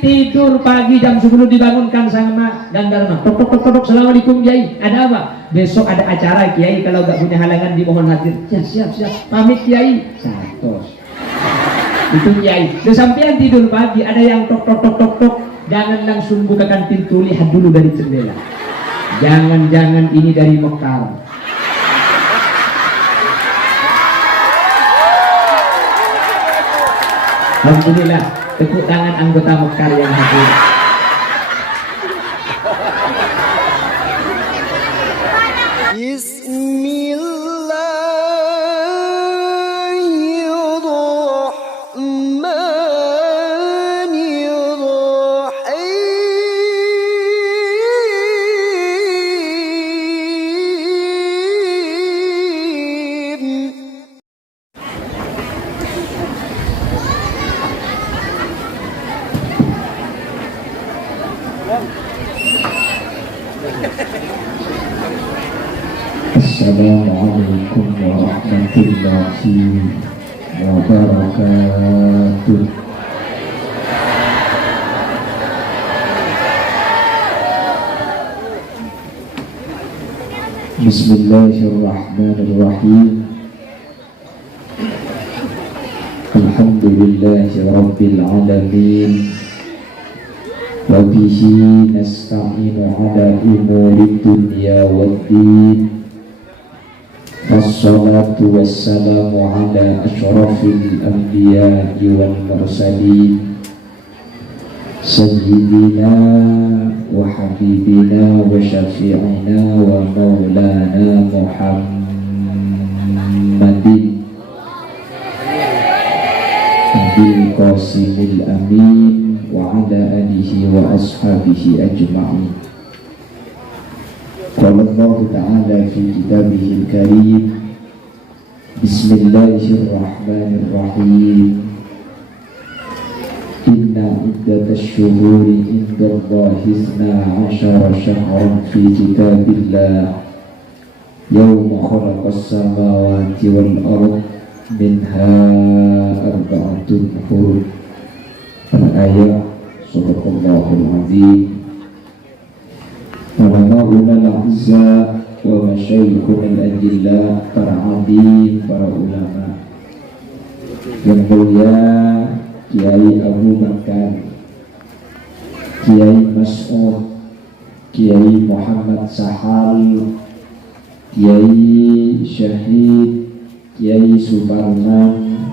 tidur pagi jam 10 dibangunkan sama Gandarma. Tok tok tok tok, assalamualaikum Kiai. Ada apa? Besok ada acara Kiai, kalau gak punya halangan dimohon hadir. Ya, siap siap. Pamit Kiai. Satu. Itu Kiai. Sampean tidur pagi ada yang tok tok tok tok tok. Jangan langsung bukakan pintu, lihat dulu dari jendela. Jangan-jangan ini dari Mekar. Alhamdulillah, tepuk tangan anggota Mekar yang hadir. Assalamualaikum warahmatullahi wabarakatuh. Bismillahirrahmanirrahim. Alhamdulillahi rabbil alamin. Wa bihi nasta'inu ala umuri dunya waddin. Wassalatu wassalamu ala asyrafil anbiya'i wal mursalin sayyidina wa habibina wa syafi'ina wa maulana Muhammadin Abil Qasimil Amin wa ala alihi wa ashabihi ajma'in. Qala Allah Ta'ala fi kitabihil karim. Bismillahirrahmanirrahim. Inna iddatash syuhuri indallahi 12 syahran fi kitabillah yawma khalaqas samawati wal ardh minha arba'atun hurum. Al-ayat. Sadaqallahul azim. Ulama al-azza wa masyayikhul adillah, para alim, para ulama yang mulia, Kiai Abu Bakar, Kiai Mas'ud, Kiai Muhammad Sahal, Kiai Syahid, Kiai Suparman,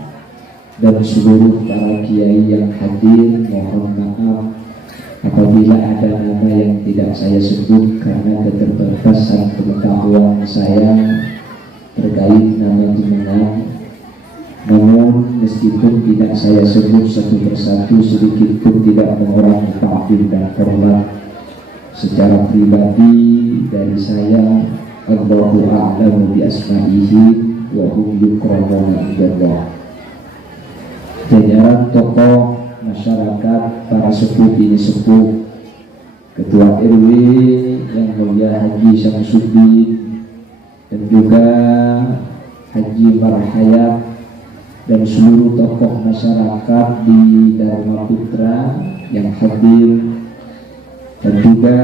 dan seluruh para kiai yang hadir. Mohon maaf apabila ada nama yang tidak saya sebut karena keterbatasan pengetahuan saya terkait nama jenengan. Namun meskipun tidak saya sebut satu persatu, sedikit pun tidak mengurangi takdir dan hormat secara pribadi dari saya. Allahu a'lamu bi asma'ihi wa hum yukramuna indallah. Jajaran tokoh masyarakat, para sepuh ini sepuh, Ketua RW yang mulia Haji Syamsuddin, dan juga Haji Marhayat, dan seluruh tokoh masyarakat di Dharma Putra yang hadir, dan juga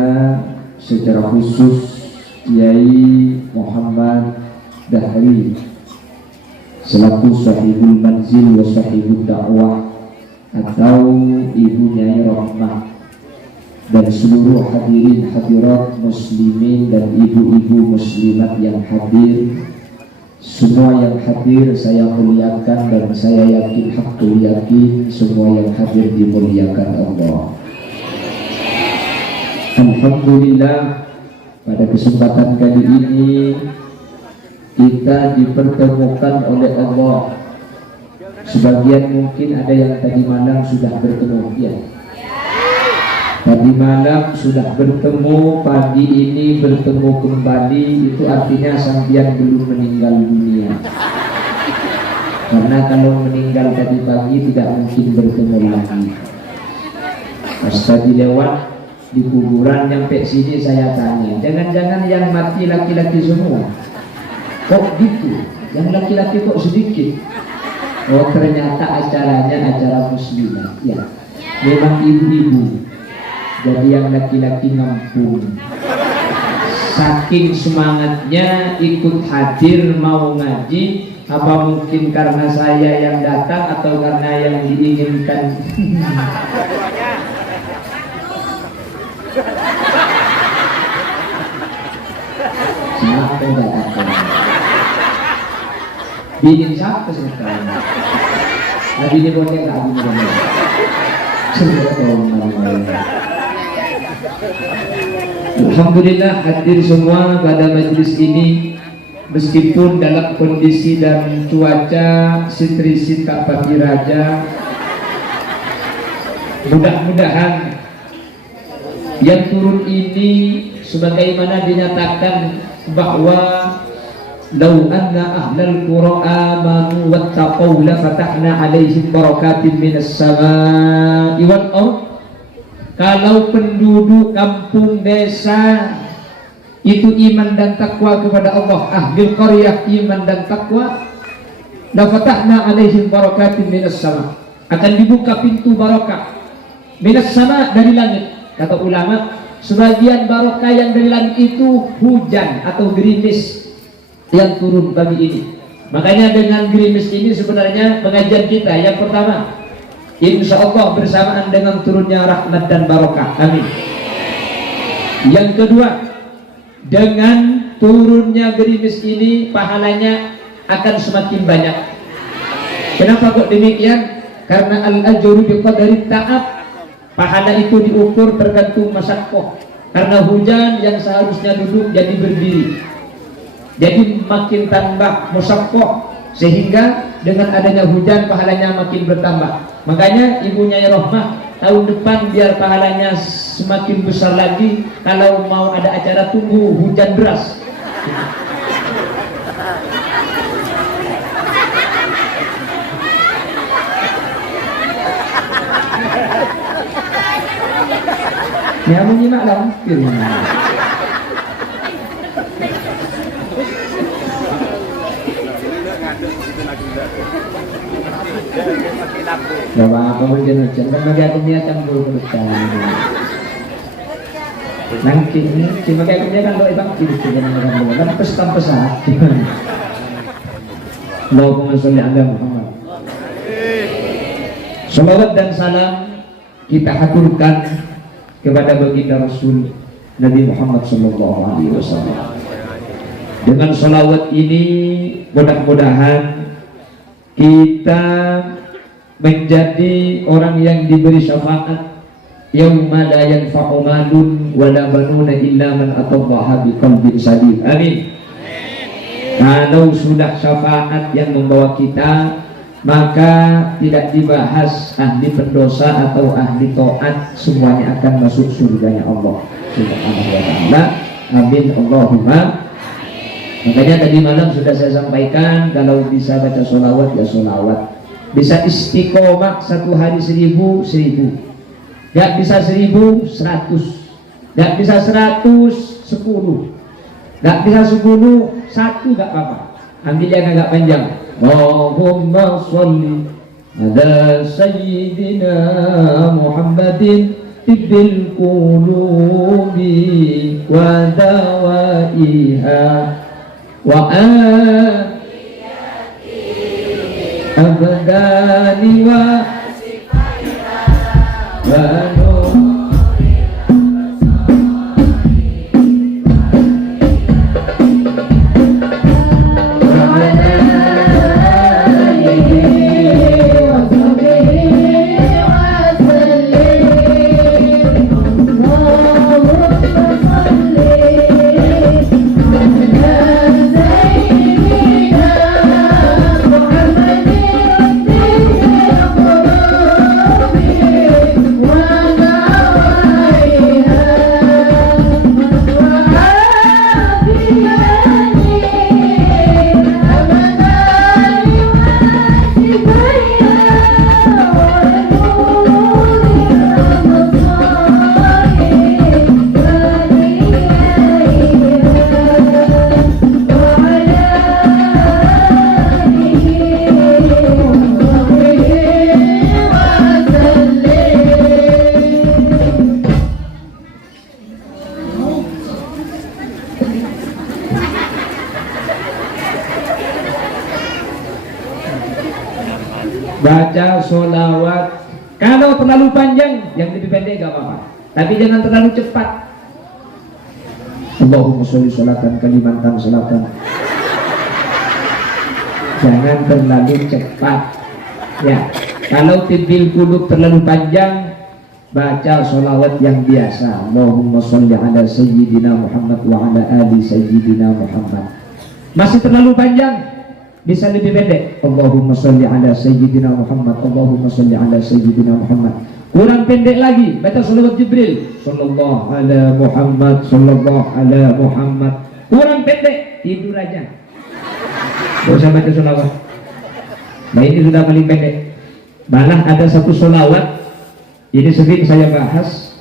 secara khusus Kiai Muhammad Dahri selaku sahibul manzil wa sahibul dakwah atau Ibu Nyai Rahmah, dan seluruh hadirin hadirat muslimin dan ibu-ibu muslimat yang hadir. Semua yang hadir saya muliakan, dan saya yakin hakul yakin semua yang hadir dimuliakan Allah. Alhamdulillah, pada kesempatan kali ini kita dipertemukan oleh Allah. Sebagian mungkin ada yang tadi malam sudah bertemu, ya. Tadi malam sudah bertemu, pagi ini bertemu kembali. Itu artinya sampean belum meninggal dunia. Karena kalau meninggal tadi pagi tidak mungkin bertemu lagi. Pas tadi lewat di kuburan nyampe sini saya tanya, jangan-jangan yang mati laki-laki semua? Kok gitu? Yang laki-laki kok sedikit? Oh, ternyata acaranya acara muslimat, ya. memang ibu-ibu, jadi yang laki-laki ngampung. Saking semangatnya ikut hadir mau ngaji, apa mungkin karena saya yang datang atau karena yang diinginkan? Siapa yang datang? Bikin siapa sekarang? Nabi ini boleh tak Nabi boleh? Alhamdulillah hadir semua pada majelis ini, meskipun dalam kondisi dan cuaca sitri tak pagi raja. Mudah-mudahan yang turun ini sebagaimana dinyatakan bahwa lau anna ahlal qura amanu wattaqaw la fatahna alaihim barakatin minas samaa'i wal ardh. Kalau penduduk kampung desa itu iman dan takwa kepada Allah, ahli qaryah iman dan takwa, la fatahna alaihim barakatin minas sama', akan dibuka pintu barakah minas sama', dari langit. Kata ulama, sebagian barokah yang dari langit itu hujan atau gerimis yang turun pagi ini. Makanya dengan gerimis ini sebenarnya pengajian kita yang pertama, insya Allah bersamaan dengan turunnya rahmat dan barokah. Amin. Yang kedua, dengan turunnya gerimis ini pahalanya akan semakin banyak. Kenapa kok demikian? Karena al-ajru biqadari ta'ab. Pahala itu diukur tergantung masyaqqah. Karena hujan yang seharusnya duduk jadi berdiri, jadi makin tambah musyaqqah, sehingga dengan adanya hujan pahalanya makin bertambah. Makanya ibunya ya Rohmah tahun depan biar pahalanya semakin besar lagi, kalau mau ada acara tunggu hujan deras. Ya menyimak lah firman. Bapak kemudian hujan kan bagi aku dia kan berhutan. Nanti ini cuma kayak dia kan doa ibang kiri dengan orang kan pesan gimana? Allahumma sholli ala Muhammad. Salawat dan salam kita haturkan kepada baginda Rasul Nabi Muhammad SAW. Dengan salawat ini mudah-mudahan kita menjadi orang yang diberi syafaat yauma la yanfa'u malun wala banuna illa man atallaha biqalbin salim. Amin. Kalau sudah syafaat yang membawa kita, maka tidak dibahas ahli pendosa atau ahli taat, semuanya akan masuk surganya Allah Subhanahu wa taala. Amin Allahumma. Makanya tadi malam sudah saya sampaikan, kalau bisa baca sholawat ya sholawat, bisa istiqomah 1 hari 1000, gak bisa 1000, 100, gak bisa 100, 10, gak bisa 10, 1 gak apa-apa, ambil yang agak panjang. Allahumma sholli ala sayyidina Muhammadin tibbil qulubi wa dawaiha wa abdani wa baca sholawat. Kalau terlalu panjang, yang lebih pendek gak apa-apa, tapi jangan terlalu cepat. Allahumma sholli sholatan kalimatan sholatan. Jangan terlalu cepat. Ya, kalau tibbil qulub terlalu panjang, baca sholawat yang biasa. Allahumma sholli ala sayyidina Muhammad wa ala ali sayyidina Muhammad. Masih terlalu panjang, bisa lebih pendek. Allahumma sholli ala sayyidina Muhammad. Allahumma sholli ala sayyidina Muhammad. Kurang pendek lagi, baca sholawat Jibril. Sallallahu ala Muhammad, sallallahu ala Muhammad. Kurang pendek, tidur aja. Gak usah baca sholawat. Nah ini sudah paling pendek. Malah ada satu sholawat, ini sering saya bahas.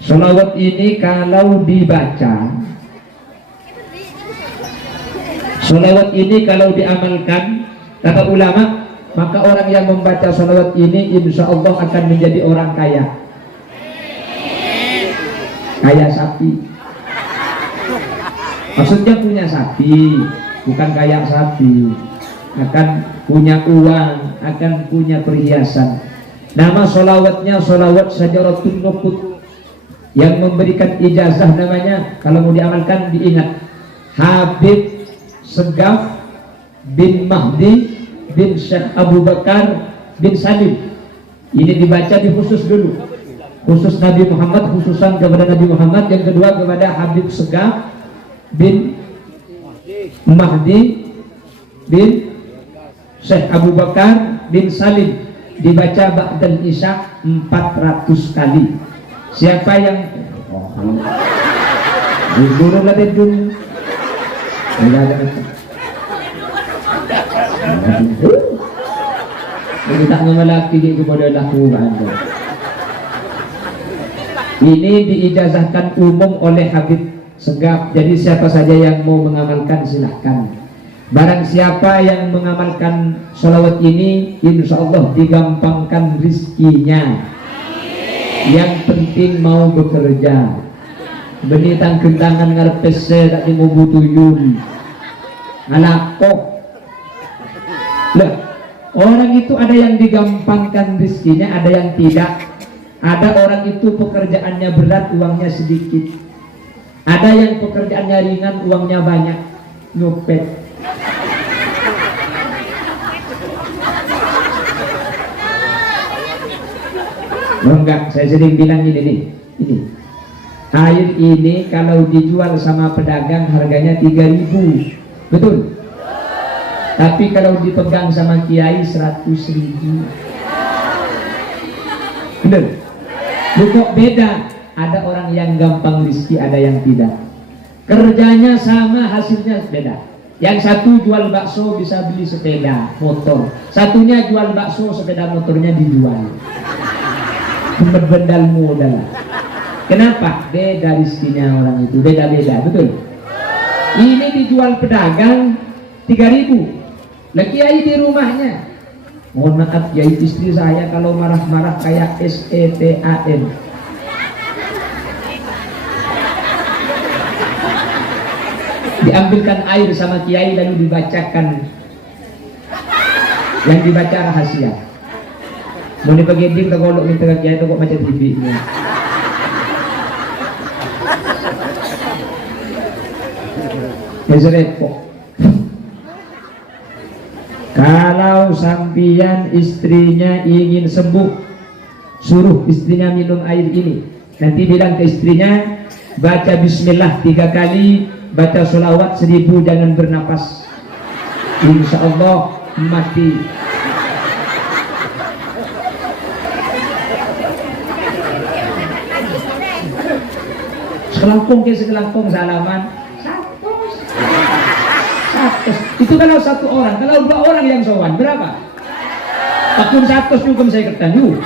Sholawat ini kalau dibaca, sholawat ini kalau diamalkan, kata ulama, maka orang yang membaca sholawat ini insya Allah akan menjadi orang kaya. Kaya sapi. Maksudnya punya sapi, bukan kaya sapi. Akan punya uang, akan punya perhiasan. Nama sholawatnya sholawat Syajaratul Nuqut. Yang memberikan ijazah namanya, kalau mau diamalkan diingat, Habib Segaf bin Mahdi bin Syekh Abu Bakar bin Salim. Ini dibaca di khusus dulu, khusus Nabi Muhammad, khususan kepada Nabi Muhammad. Yang kedua kepada Habib Segaf bin Mahdi bin Syekh Abu Bakar bin Salim. Dibaca ba'dal isya 400 kali. Siapa yang dulu lah dulu tak memelaki kepada lakukan. Ini diijazahkan umum oleh Habib Segaf. Jadi siapa saja yang mau mengamalkan silahkan. Barang siapa yang mengamalkan sholawat ini, insya Allah digampangkan rizkinya. Yang penting mau bekerja. Benitang kendangan ngarepese tak mau butuyun. Alakoh. Loh, orang itu ada yang digampangkan rizkinya, ada yang tidak. Ada orang itu pekerjaannya berat, uangnya sedikit. Ada yang pekerjaannya ringan, uangnya banyak. Nyopet. Oh enggak, saya sering bilang ini nih. Ini. Air ini kalau dijual sama pedagang harganya 3.000. Betul? Tapi kalau dipegang sama kiai 100.000. Bener? Lu kok beda? Ada orang yang gampang rezeki, ada yang tidak. Kerjanya sama, hasilnya beda. Yang satu jual bakso bisa beli sepeda motor. Satunya jual bakso, sepeda motornya dijual. Bendal modal. Kenapa? Beda rezekinya orang itu, beda-beda, betul? Ini dijual pedagang 3.000. Lah kiai di rumahnya, mohon maaf kiai, istri saya kalau marah-marah kayak SETAN. Diambilkan air sama kiai lalu dibacakan, yang dibaca rahasia. Mau dipagiding kalau minta ke kiai itu kok macam TV nya. Repot. Kalau sampian istrinya ingin sembuh, suruh istrinya minum air ini. Nanti bilang ke istrinya, baca bismillah 3 kali, baca sholawat 1000, jangan bernapas. Insya Allah mati. Selangkung ke selangkung salaman 100. Itu kalau 1 orang. Kalau 2 orang yang sowan berapa? Akun 100 juga saya ketan yuk.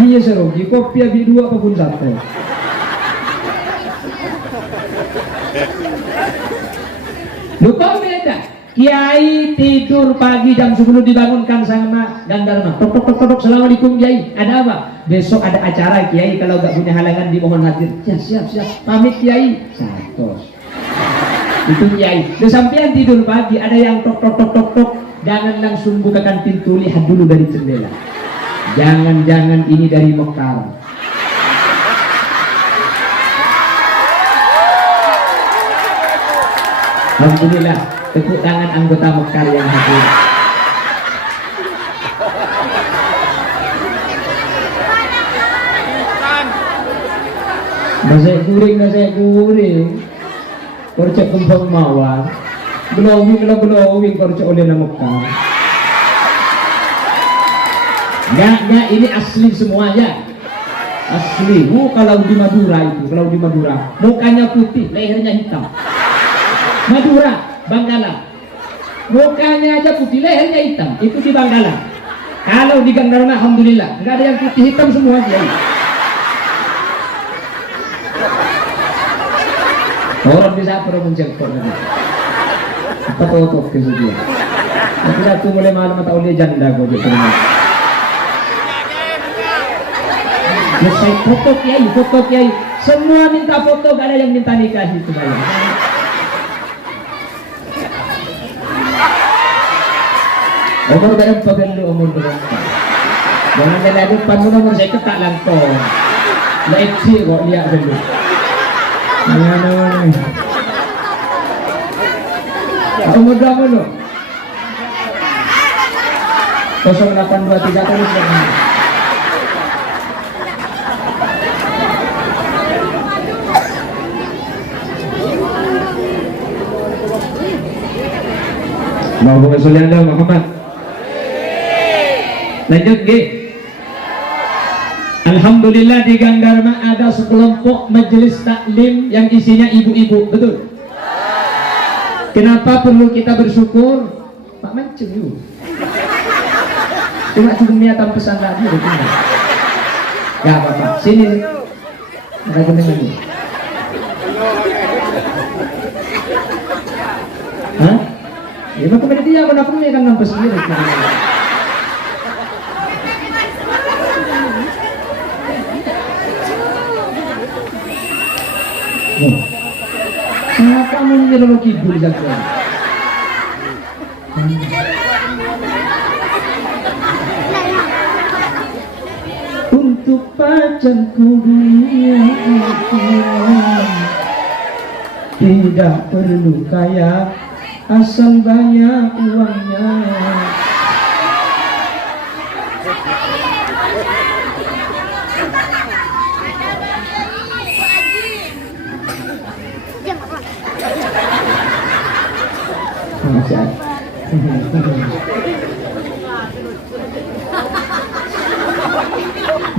Dia serugi kopi abi 2 akun 1. Lu kok beda? Kiai tidur pagi jam 10 dibangunkan sama Gandarma. Tok. Assalamualaikum Kiai. Ada apa? Besok ada acara Kiai, kalau gak punya halangan dimohon hadir. Ya, siap. Pamit Kiai. 100. Itu kiai. Lu sampean tidur pagi ada yang tok tok tok tok tok, jangan langsung bukakan pintu, lihat dulu dari jendela. Jangan-jangan ini dari Mekar. Alhamdulillah, tepuk tangan anggota Mekar yang hadir. Nasi guring, korcek kembang mawar, belowing korcek oleh nama Mekar. Enggak, ini asli semuanya. Asli. Kalau di Madura, mukanya putih, lehernya hitam. Madura, Bangkalan. Mukanya aja putih, lehernya hitam. Itu di Bangkalan. Kalau di Gangdarma, alhamdulillah, enggak ada yang putih hitam semua dia. Orang bisa perlu mencekok apa totok ke situ. Tapi satu mulai malam atau oleh janda kok gitu. Saya foto kiai, semua minta foto, gak ada yang minta nikah itu banyak. Umur berapa perlu umur berapa? Jangan ada depan nomor saya ketak langkong. Leksi kok lihat dulu. Mana? Umur berapa lo? 0823 terus. Allahumma sholli ala Muhammad. Lanjut G. Alhamdulillah di Gangdarma ada sekelompok majelis taklim yang isinya ibu-ibu, betul? Kenapa perlu kita bersyukur? Pak Mancung yuk. Cuma niatan pesan tadi, ya Bapak, sini. Ada kuning lagi. Hah? Ya, maka pada dia aku punya kan nampak sendiri. Kenapa kamu menyeluruh kibul saja? Untuk pacarku dunia tidak perlu kaya, asal banyak uangnya.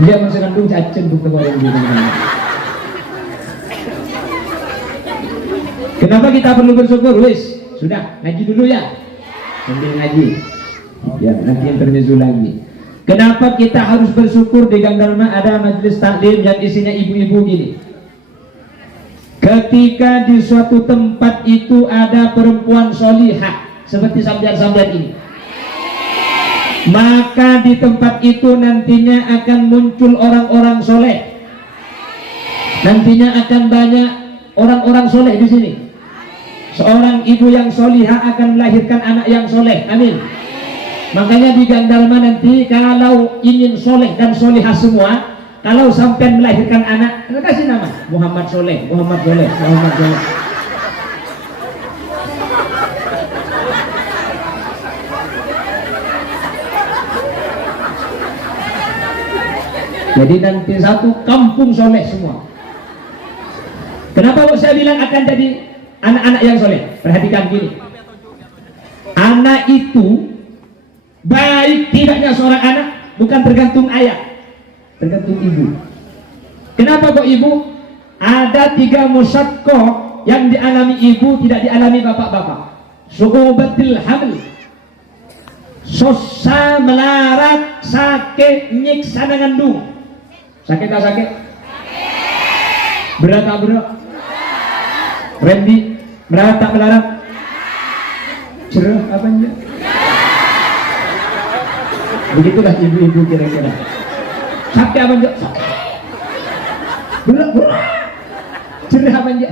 Dia masih kandung cacing bukan orang di rumah. Kenapa kita perlu bersyukur? Wis, sudah ngaji dulu ya. Sambil ngaji. Ya, nanti intermezzo lagi. Kenapa kita harus bersyukur di Gangdarma ada majelis taklim yang isinya ibu-ibu gini? Ketika di suatu tempat itu ada perempuan solihah seperti sambian-sambian ini, maka di tempat itu nantinya akan muncul orang-orang soleh. Nantinya akan banyak orang-orang soleh di sini. Seorang ibu yang solihah akan melahirkan anak yang soleh. Amin. Makanya di Gangdarma nanti kalau ingin soleh dan solihah semua, kalau sampai melahirkan anak, kasih nama Muhammad Soleh, Muhammad Soleh, Muhammad Soleh. Jadi nanti satu kampung soleh semua. Kenapa saya bilang akan jadi anak-anak yang soleh? Perhatikan gini, anak itu baik tidaknya seorang anak bukan tergantung ayah, tergantung ibu. Kenapa kok ibu? Ada 3 musyaqqah yang dialami ibu tidak dialami bapak-bapak. Su'ubatil hamil, susah melarat, sakit, nyiksa ngandung. Sakit tak sakit? Berat tak berat? Randy, berat tak melarat? Cerah apa enggak? Begitulah ibu-ibu kira-kira. Sakit apa enggak? Sakit. Berat. Cerah apa enggak?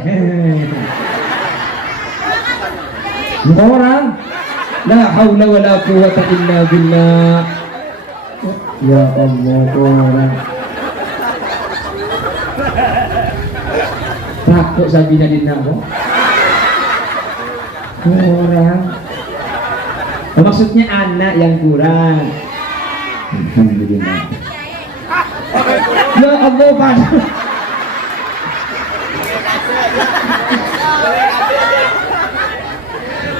orang. La haula wala quwwata illa billah. Ya Allah, orang. Takut Sabina dina kok. Orang. Oh, maksudnya anak yang kurang. Alhamdulillah. Ya Allah, Pak.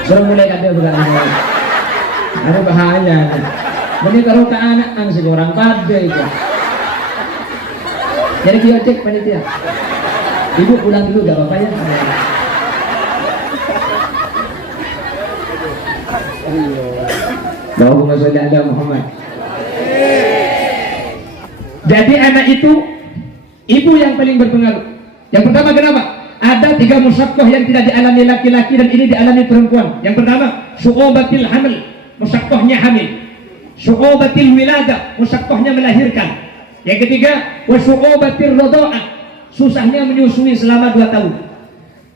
Suruh mulai kada bukan ada bahaya. Mending kalau ke anak ang sigurang kada itu. Jadi kita cek panitia. Ibu pulang dulu gak apa-apa ya. Allahumma sholli ala Muhammad. Jadi anak itu ibu yang paling berpengaruh. Yang pertama kenapa? Ada 3 musyaqqah yang tidak dialami laki-laki dan ini dialami perempuan. Yang pertama, syu'ubatil hamil, musyaqqahnya hamil. Syu'ubatil wiladah, musyaqqahnya melahirkan. Yang ketiga, wa syu'ubatir radha'ah, susahnya menyusui selama 2 tahun.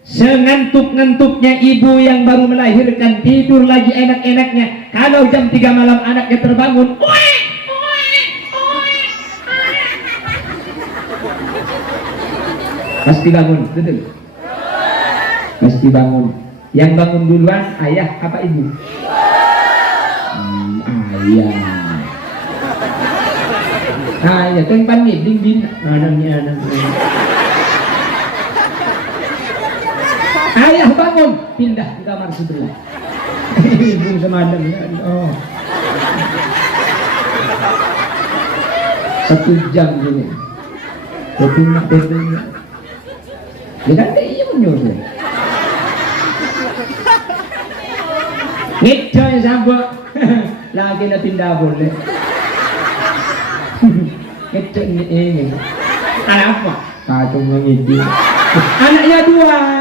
Sengantuk-ngantuknya ibu yang baru melahirkan, tidur lagi enak-enaknya. Kalau jam 3 malam anaknya terbangun, pasti bangun, betul? Pasti bangun. Yang bangun duluan ayah apa ibu? Ayah. Ayah, tuh yang panik, ding anaknya. Ayah bangun, pindah ke kamar sebelah. Ibu semadam. Oh. 1 jam gini. Pindah. Dia kan dia menyuruh. Ngecco yang sampai lagi nak pindah boleh. Ngecco ini. Apa? Kacau mengidi. Anaknya dua.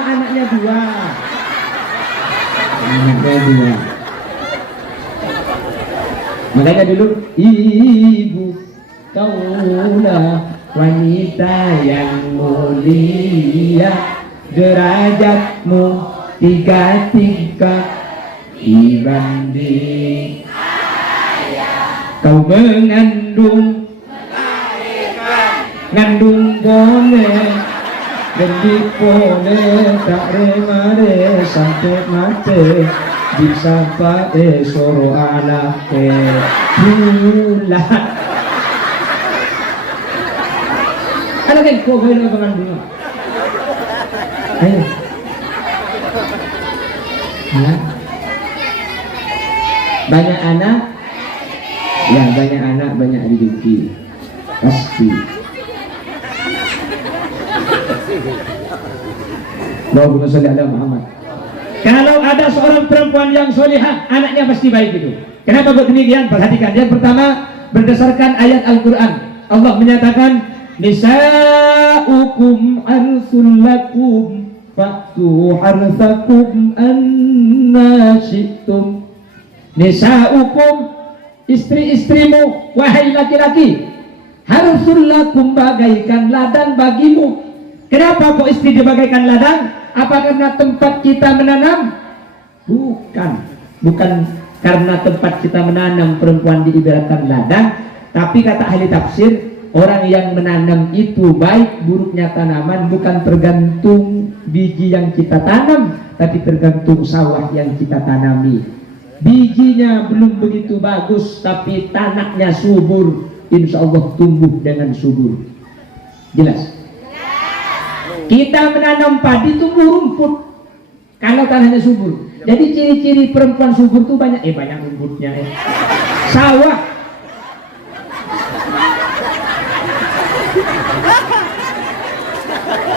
Makanya dulu ibu kaulah wanita yang mulia, derajatmu 3 tingkat dibanding kau mengandung boleh dan boleh tak remare sampai mati bisa pakai suruh anak bulan. Ada kan kau boleh mengandung? Ayo. Ya. Banyak anak, ya banyak anak banyak rezeki pasti. Allahumma sholli ala Muhammad. Kalau ada seorang perempuan yang solihah, anaknya pasti baik itu. Kenapa kok demikian? Perhatikan. Yang pertama, berdasarkan ayat Al-Quran, Allah menyatakan, nisa'ukum arsul lakum fa'tu harthakum anna syi'tum. Nisa'ukum, istri-istrimu, wahai laki-laki, harsul lakum, bagaikan ladang bagimu. Kenapa kok istri dibagaikan ladang? Apa karena tempat kita menanam? Bukan karena tempat kita menanam perempuan diibaratkan ladang, tapi kata ahli tafsir, orang yang menanam itu baik buruknya tanaman bukan tergantung biji yang kita tanam, tapi tergantung sawah yang kita tanami. Bijinya belum begitu bagus, tapi tanahnya subur, insya Allah tumbuh dengan subur. Jelas? Kita menanam padi tumbuh rumput kalau tanahnya subur. Jadi ciri-ciri perempuan subur itu banyak rumputnya. Sawah.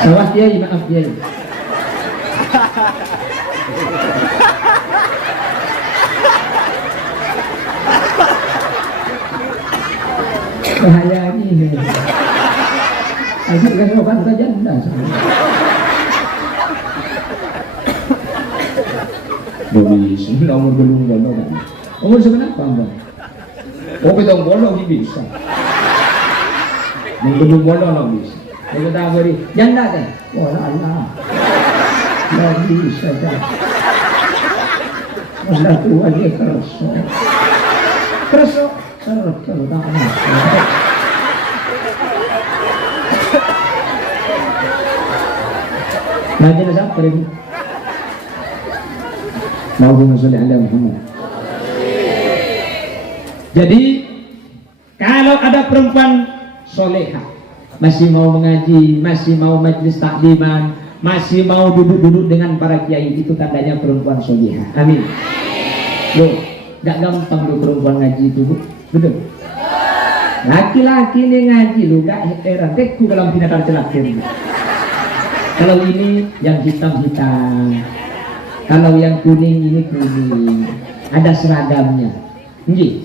Sawah Kiai, maaf Kiai. Bahaya ini. Asal kesokan saja enggak. Bisa, umur belum bolong. Umur sebenarnya Mbak? Oh, kita bolong bisa. Belum bolong bisa. Kita beri janda kan? Oh Allah. Nggak bisa kan? Sudah tua dia kerso. Kerso. Kerso. Tak kenal. Nanti ada siapa ini? Allahumma sholli ala Muhammad. Jadi kalau ada perempuan soleha masih mau mengaji, masih mau majlis takliman, masih mau duduk-duduk dengan para kiai, itu tandanya perempuan soleha. Amin. Loh, gak gampang loh perempuan ngaji itu, Bu. Betul? Laki-laki ini ngaji loh, gak heran. Teku dalam binatang celaka. Kalau ini yang hitam-hitam, kalau yang kuning ini kuning, ada seragamnya. Nggih.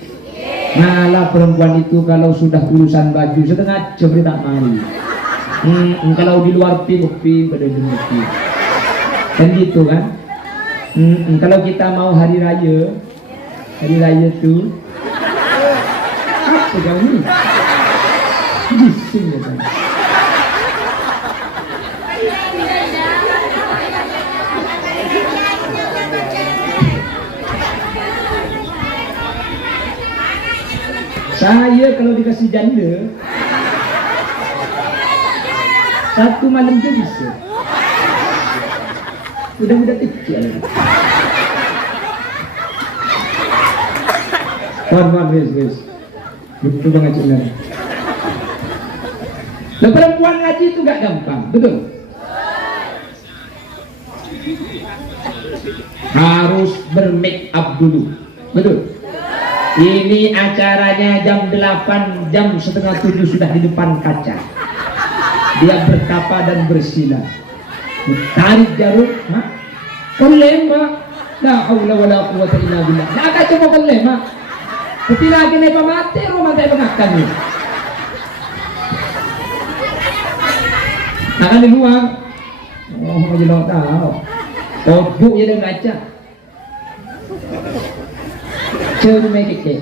Malah perempuan itu kalau sudah urusan baju setengah jam tak mari. Kalau di luar pin pada pin. Kan gitu kan? Kalau kita mau hari raya tuh apa kamu? Bising ya kan? Saya kalau dikasih janda satu malam aja bisa. Udah kecil. Mohon wes. Betul banget cuman. Perempuan ngaji itu gak gampang, betul? Harus bermake up dulu, betul? Ini acaranya jam 8, jam setengah 7 sudah di depan kaca. Dia bertapa dan bersila. Tarik jarum, kolema. La haula wala quwwata illa billah. Nak coba kolema. Tapi lagi nih pamate, rumah tayo mengakan ni. Akan di luar. Oh, mau jelas tahu. Obu je dia baca. Cuma make.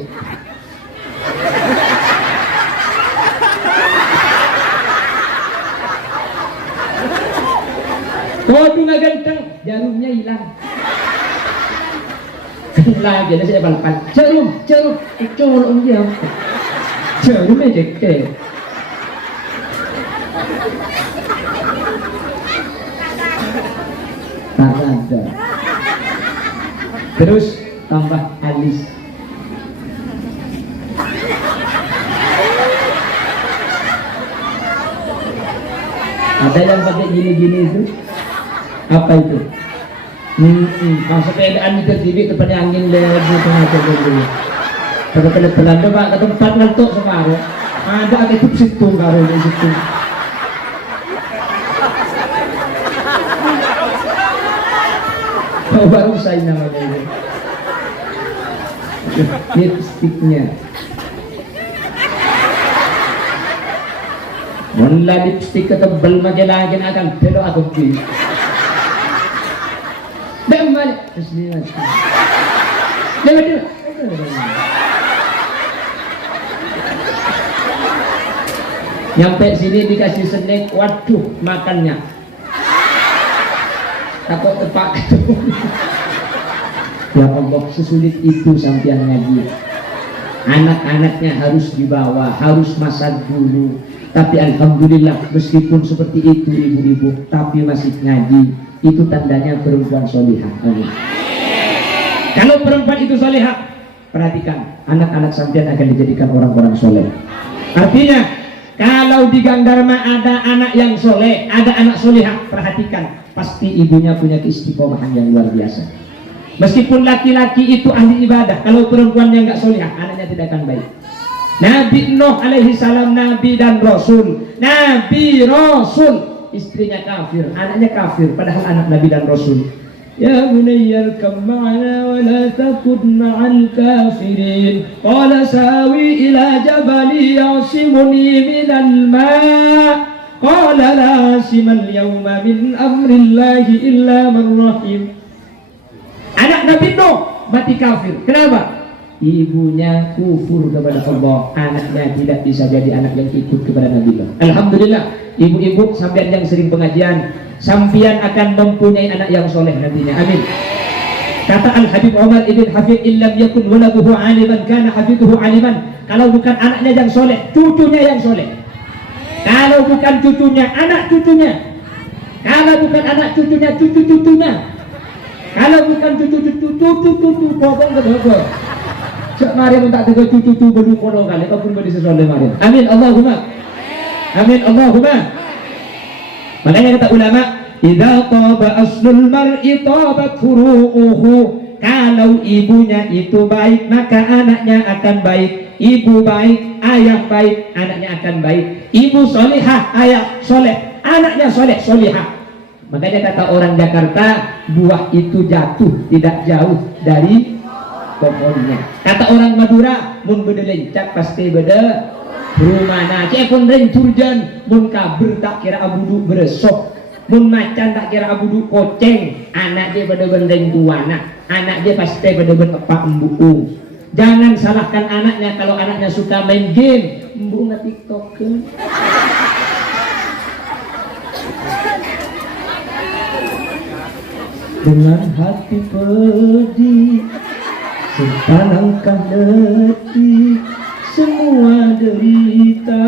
Kodu nggak ganteng, jarumnya hilang. Lagi ada saya balpan. Jarum, colok dia. Jarumnya jeke. Tak ada. Terus tambah alis. Ada yang pakai gini-gini itu. Apa itu? Sepedaan di TV tempatnya angin lewat di tengah-tengah dulu. Kalau Belanda Pak ke tempat ngantuk separuh. Ada itu situ karo di situ. Oh, baru saya namanya ini. Lipstiknya. Mula lipstik ketebal makin akan belok aku pilih. Dan balik. Dia. Nyampe sini dikasih snack, waduh makannya. Takut tepak. Ya Allah, sesulit itu sampean ngaji. Anak-anaknya harus dibawa, harus masak dulu. Tapi alhamdulillah, meskipun seperti itu ibu-ibu, tapi masih ngaji. Itu tandanya perempuan solihah. Amin. Kalau perempuan itu solihah, perhatikan, anak-anak sampean akan dijadikan orang-orang soleh. Artinya, kalau di Gang Dharma ada anak yang soleh, ada anak solihah, perhatikan, pasti ibunya punya keistiqomahan yang luar biasa. Meskipun laki-laki itu ahli ibadah, kalau perempuannya nggak solihah, anaknya tidak akan baik. Nabi Nuh alaihi salam, nabi dan rasul, nabi rasul. Istrinya kafir, anaknya kafir, padahal anak Nabi dan Rasul. Ya bunayya arkam ma'ana wa la takun ma'al kafirin. Qala sawi ila jabali yasimuni minal ma'. Qala la asimal yawma min amrillahi illa man rahim. Anak Nabi Nuh mati kafir. Kenapa? Ibunya kufur kepada Allah, anaknya tidak bisa jadi anak yang ikut kepada Nabi Allah. Alhamdulillah, ibu-ibu sampean yang sering pengajian, sampean akan mempunyai anak yang soleh nantinya. Amin. Kata Al-Habib Umar ibn Hafid, illam yakun waladuhu aliman kana hafidhuhu aliman. Kalau bukan anaknya yang soleh, cucunya yang soleh. Kalau bukan cucunya, anak cucunya. Kalau bukan anak cucunya, cucu-cucunya. Kalau bukan cucu-cucu, bobong. Cek mari minta tiga cucu-cucu berdua kono kali, apapun berdua sesoleh mari. Amin Allahumma. Amin Allahumma. Makanya kata ulama, idza taba aslul mar'i tabat furu'uhu. Kalau ibunya itu baik, maka anaknya akan baik. Ibu baik, ayah baik, anaknya akan baik. Ibu solihah, ayah soleh, anaknya soleh, solihah. Makanya kata orang Jakarta, buah itu jatuh tidak jauh dari pohonnya. Kata orang Madura, mun bede lencak pasti bede rumana. Cek pun rencurjan, mun kabur tak kira abudu beresok. Mun macan tak kira abudu koceng. Anak dia bede bendeng tuana. Anak dia pasti bede benepak embuung. Jangan salahkan anaknya kalau anaknya suka main game. Embuung nge TikTok kan. Dengan hati pedih, serta langkah letih, semua derita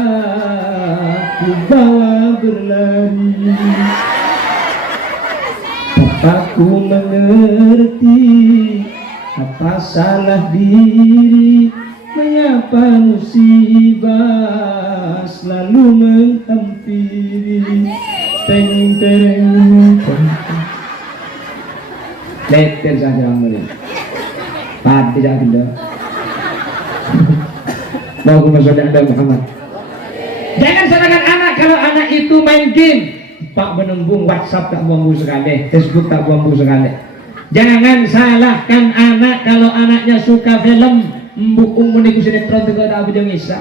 ku bawa berlari. Papaku mengerti apa salah diri, mengapa musibah selalu menghampiri. Teng tereng letter saja amalnya. Tidak ada. Allahumma sholli ala Muhammad. Jangan salahkan anak kalau anak itu main game. Pak menembung WhatsApp tak buang sekali, Facebook tak buang sekali. Jangan salahkan anak kalau anaknya suka film. Mbukung meniku sinetron juga tak bisa ngisa.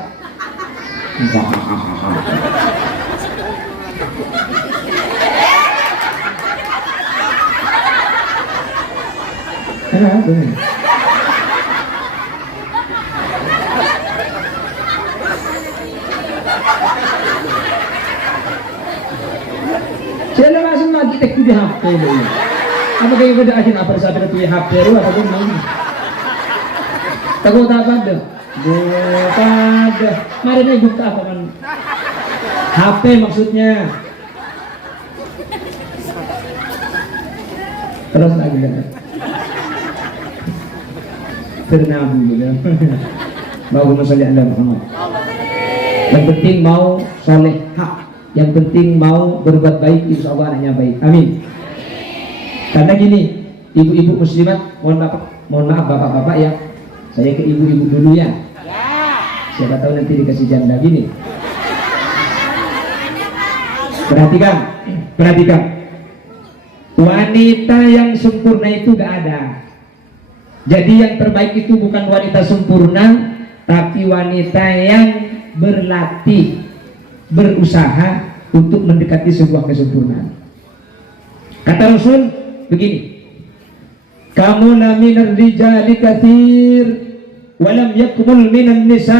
Kenapa? Saya langsung lagi tek di HP ini. Apa kayak pada akhir apa sampai di HP lu apa pun ini. Takut apa ada? Pada. Mari nih buka apa kan? HP maksudnya. Terus lagi kan? Ternabu gitu. Allahumma sholli ala Muhammad. Yang penting mau soleh hak. Yang penting mau berbuat baik, insya Allah anaknya baik. Amin. Karena gini, ibu-ibu muslimat, mohon maaf bapak-bapak ya. Saya ke ibu-ibu dulu ya. Siapa tahu nanti dikasih janda gini. Perhatikan. Wanita yang sempurna itu gak ada. Jadi yang terbaik itu bukan wanita sempurna, tapi wanita yang berlatih, berusaha untuk mendekati sebuah kesempurnaan. Kata Rasul begini, kamu minar rijali katsir walam yakmul minan nisa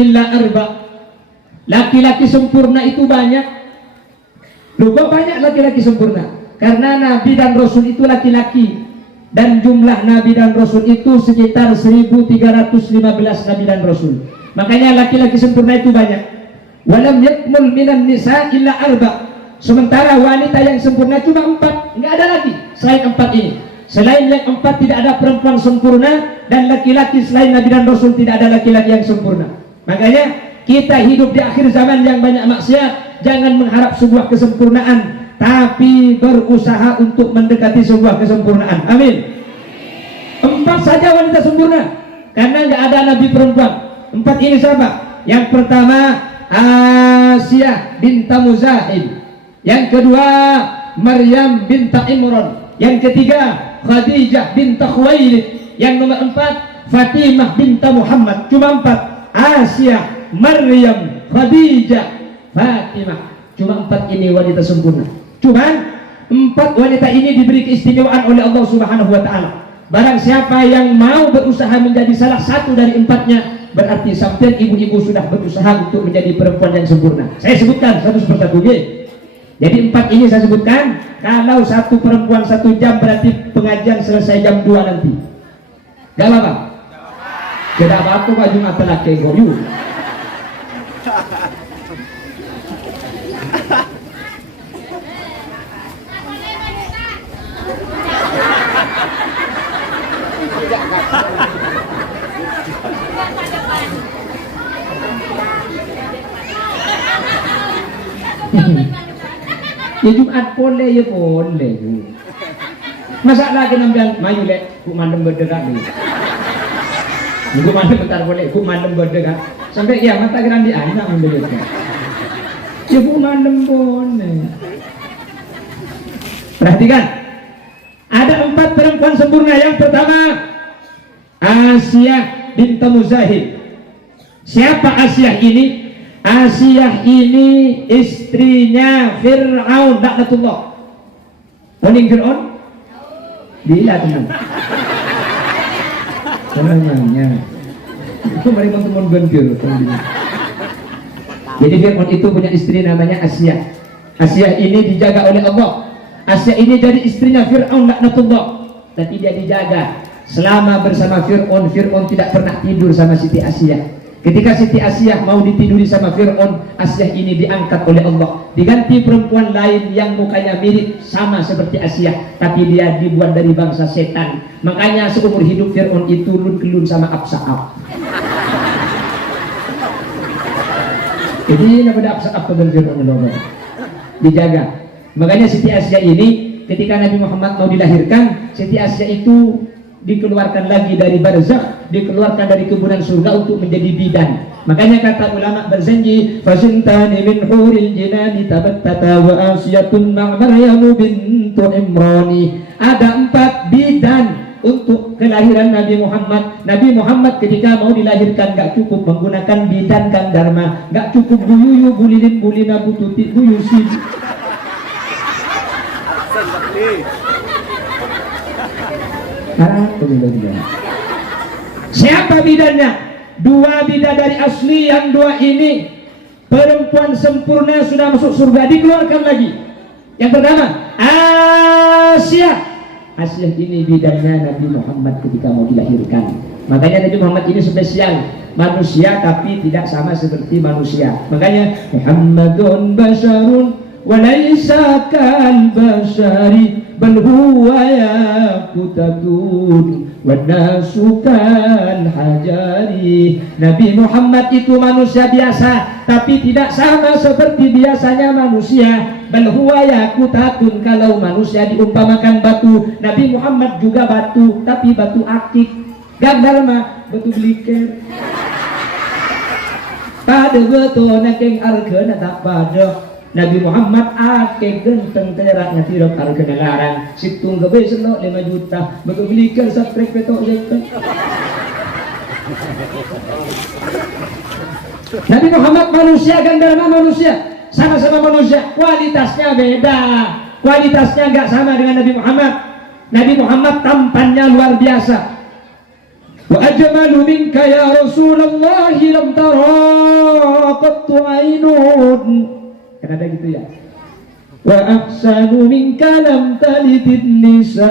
illa arba. Laki-laki sempurna itu banyak. Loh, kok banyak laki-laki sempurna? Karena Nabi dan Rasul itu laki-laki, dan jumlah Nabi dan Rasul itu sekitar 1315 Nabi dan Rasul. Makanya laki-laki sempurna itu banyak. Walam yakmul minan nisa illa arba. Sementara wanita yang sempurna cuma 4, nggak ada lagi selain 4 ini. Selain yang 4 tidak ada perempuan sempurna, dan laki-laki selain Nabi dan Rasul tidak ada laki-laki yang sempurna. Makanya kita hidup di akhir zaman yang banyak maksiat. Jangan mengharap sebuah kesempurnaan, tapi berusaha untuk mendekati sebuah kesempurnaan. Amin. 4 saja wanita sempurna, karena nggak ada Nabi perempuan. 4 ini siapa? Yang pertama Asyah binta Muzahim, yang kedua Maryam binta Imran, yang ketiga Khadijah binta Khuwailid, yang nomor 4 Fatimah binta Muhammad. Cuma 4, Asyah, Maryam, Khadijah, Fatimah. Cuma 4 ini wanita sempurna. Cuman 4 wanita ini diberi keistimewaan oleh Allah Subhanahu wa ta'ala. Barang siapa yang mau berusaha menjadi salah satu dari 4-nya, berarti sampai ibu-ibu sudah berusaha untuk menjadi perempuan yang sempurna. Saya sebutkan satu persatu. Jadi 4 ini saya sebutkan. Kalau satu perempuan 1 jam berarti pengajian selesai jam 2 nanti. Gak apa-apa? Tidak apa-apa Pak Jumat telah kegoyu. Ya Jumat boleh ya boleh. Masa lagi nambilan mayu lek ku mandem berderak ni. Ku mandem bentar boleh ku mandem berderak. Sampai kiamat tak kira di anak mandem. Ya ku mandem boleh. Perhatikan. Ada 4 perempuan sempurna. Yang pertama Asiyah bintu Muzahib. Siapa Asiyah ini? Asiyah ini istrinya Fir'aun laknatullah. Poning Fir'aun? Bila teman. Namanya. Itu mereka teman gendir. Jadi Fir'aun itu punya istri namanya Asiyah. Asiyah ini dijaga oleh Allah. Asiyah ini jadi istrinya Fir'aun laknatullah. Tapi dia dijaga. Selama bersama Fir'aun, Fir'aun tidak pernah tidur sama Siti Asiyah. Ketika Siti Asiyah mau ditiduri sama Fir'aun, Asiyah ini diangkat oleh Allah, diganti perempuan lain yang mukanya mirip sama seperti Asiyah, tapi dia dibuat dari bangsa setan. Makanya seumur hidup Fir'aun itu lun-kelun sama Absa'ab. Jadi daripada Absa'ab kepada Fir'aun Allah dijaga. Makanya Siti Asiyah ini ketika Nabi Muhammad mau dilahirkan, Siti Asiyah itu dikeluarkan lagi dari barzakh, dikeluarkan dari kebunan surga untuk menjadi bidan. Makanya kata ulama berjanji, fasintani min huril jinani tabattata wa asiyatun ma'maryamu bintu imrani. Ada 4 bidan untuk kelahiran Nabi Muhammad. Nabi Muhammad ketika mau dilahirkan gak cukup menggunakan bidan Kang Dharma, gak cukup buyuyu bulilin bulina bututi buyusin. Siapa bidannya? 2 bidadari asli, yang 2 ini perempuan sempurna sudah masuk surga, dikeluarkan lagi. Yang pertama Asiyah. Asiyah ini bidannya Nabi Muhammad ketika mau dilahirkan. Makanya Nabi Muhammad ini spesial, manusia tapi tidak sama seperti manusia. Makanya Muhammadun basyarun wa laisa kal basyari bal huwa yaqutatun wa nasukal hajari. Nabi Muhammad itu manusia biasa tapi tidak sama seperti biasanya manusia. Bal huwa yaqutatun, kalau manusia diumpamakan batu, Nabi Muhammad juga batu tapi batu akik. Gambar mah batu bliker. Pada betul nakeng argana tak pada. Nabi Muhammad ake genteng teraknya tidak argana larang. Situng gabe selo 5 juta. Batu bliker satrek petok jepet. Nabi Muhammad manusia, gambar mah manusia. Sama-sama manusia, kualitasnya beda. Kualitasnya enggak sama dengan Nabi Muhammad. Nabi Muhammad tampannya luar biasa. Wa ajmalu minka ya Rasulullah lam tara qattu ainun. Kan ada gitu ya. Wa ahsanu minka lam talidin nisa'u.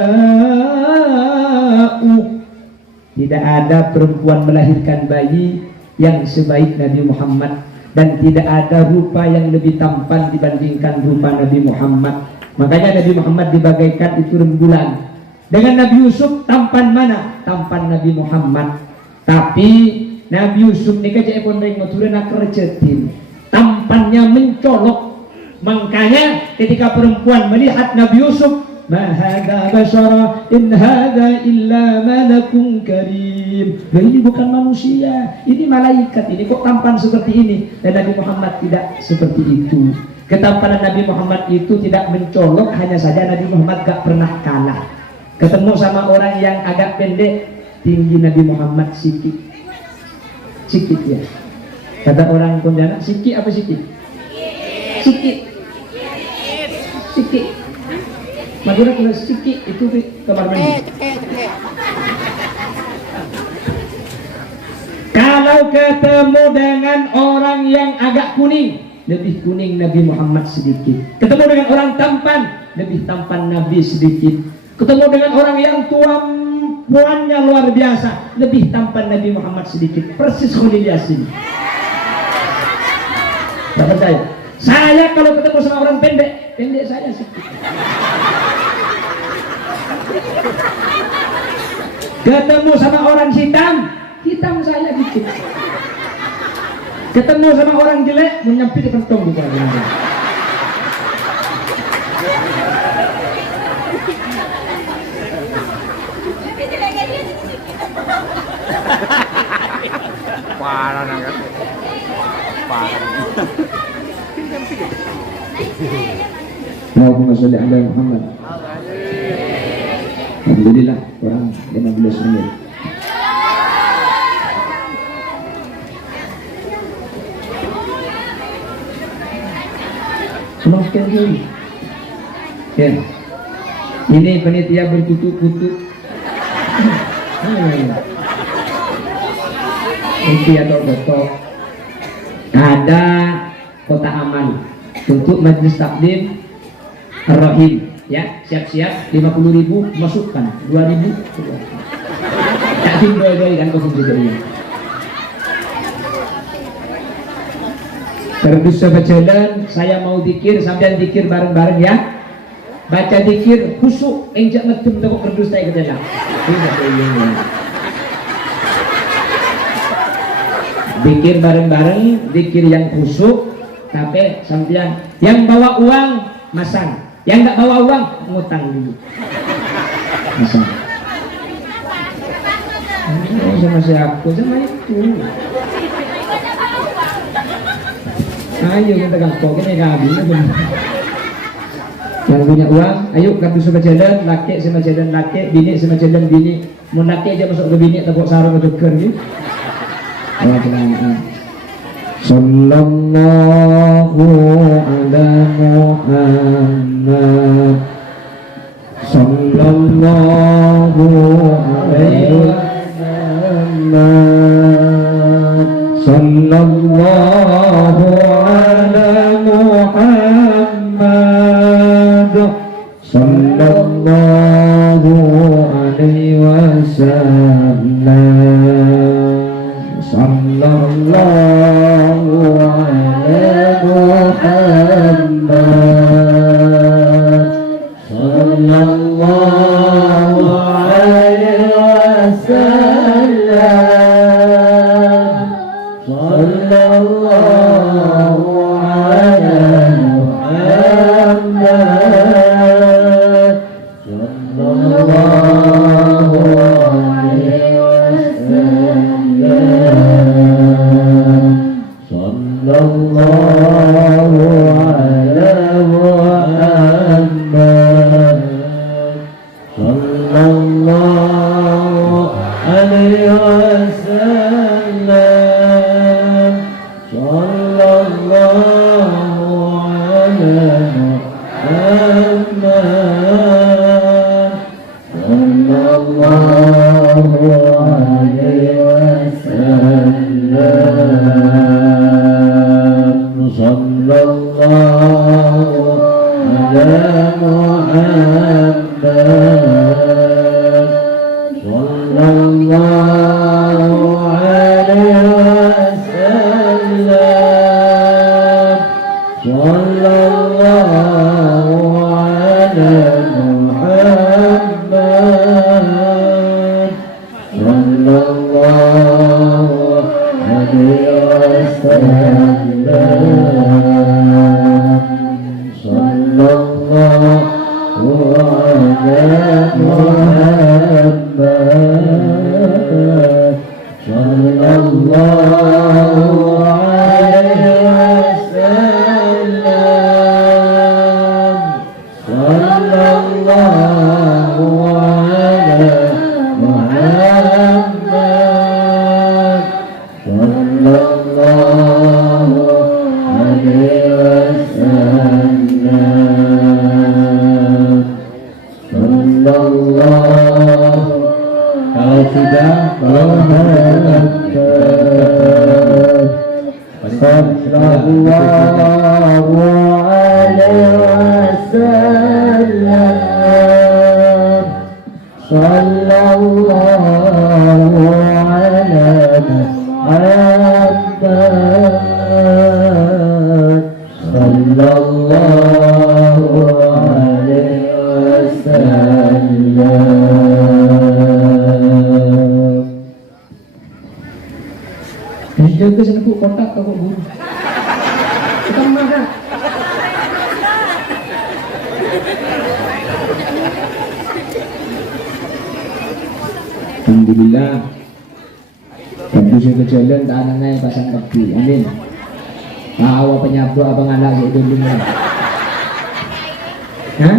Tidak ada perempuan melahirkan bayi yang sebaik Nabi Muhammad, dan tidak ada rupa yang lebih tampan dibandingkan rupa Nabi Muhammad. Makanya Nabi Muhammad dibagaikan itu rembulan. Dengan Nabi Yusuf tampan mana? Tampan Nabi Muhammad. Tapi Nabi Yusuf ini kayak pun ring motornya nak kerecetin, tampannya mencolok. Makanya ketika perempuan melihat Nabi Yusuf, ma hadza basyara in hadza illa malakun karim. Ini bukan manusia, ini malaikat, ini kok tampan seperti ini. Dan Nabi Muhammad tidak seperti itu. Ketampanan Nabi Muhammad itu tidak mencolok, hanya saja Nabi Muhammad gak pernah kalah. Ketemu sama orang yang agak pendek, tinggi Nabi Muhammad sikit. Sikit ya. Kata orang Pontianak, sikit apa sikit? Sikit. Sikit. Madura kalau sikit itu di kamar mandi. Kalau ketemu dengan orang yang agak kuning, lebih kuning Nabi Muhammad sedikit. Ketemu dengan orang tampan, lebih tampan Nabi sedikit. Ketemu dengan orang yang tuannya luar biasa, lebih tampan Nabi Muhammad sedikit. Persis Khalil Yasin. Tak percaya? Saya kalau ketemu sama orang pendek, pendek saya sedikit. Ketemu sama orang hitam, hitam saya dikit. Ketemu sama orang jelek, menyempit kantong bukan. Parah kan? Parah. Allahumma sholli ala Muhammad. Alhamdulillah, kurang 15 menit. Semakin dulu. Ya. Ini panitia berkutuk-kutuk. Inti atau foto. Ada kota aman untuk majelis taklim Ar-Rahim. Ya, siap-siap 50.000 masukkan 2.000. Tak timbul-timbul kan kau sendiri. Terus sobat jalan, saya mau dikir sampai dikir bareng-bareng ya. Baca dikir khusyuk, enjak ngedum toko kerdus saya ke dalam. Dikir bareng-bareng, dikir yang khusyuk, tapi sampean yang bawa uang masang, yang nggak bawa uang ngutang dulu. Masang. Sama siapa? Sama itu. Ayo kita gampang, kita kami. Yang punya uang, ayo kami sama jalan, laki sama jalan laki, bini sama jalan bini. Mau laki aja masuk ke bini, tepuk sarung ke deker ni. Allah tenang. Sallallahu ala Muhammad. Sallallahu alaihi wasallam. Sallallahu ala Muhammad. Sallallahu alaihi wasallam. Sallallahu ala Muhammad. Sallallahu alaihi wasallam. Sallallahu ala Muhammad. Sallallahu alaihi wasallam. Sallallahu ala Muhammad. Sallallahu alaihi wasallam. Sallallahu ala Muhammad. Sallallahu alaihi wasallam. Sallallahu ala Muhammad. Sallallahu alaihi wasallam. Sallallahu ala Muhammad. Sallallahu alaihi wasallam. Sallallahu ala Muhammad. Sallallahu alaihi wasallam. Sallallahu ala Muhammad. Sallallahu alaihi wasallam. Sallallahu. Kalau sudah, Muhammad. Sallallahu mama dah. Alhamdulillah. Kampus yang kejalan tak ada yang pasang kaki. Amin. Awak penyapu abang anak itu dulu. Hah?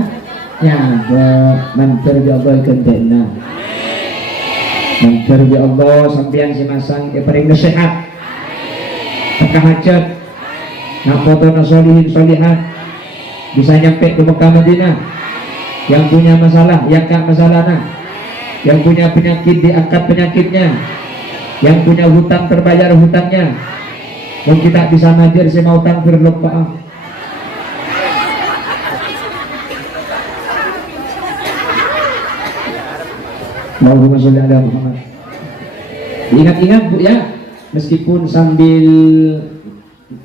Ya, mantar bi Allah kendena. Mantar bi Allah sampean si masang dia paling sehat. Apakah hajat? Nak foto nasolihin solihat bisa nyampe ke Mekah Madinah. Yang punya masalah, yang gak masalah nah. Yang punya penyakit diangkat penyakitnya. Yang punya hutang terbayar hutangnya. Mau kita bisa ngajar si mau utang berlupa. Allahumma sholli ala Muhammad. Ingat-ingat Bu ya, meskipun sambil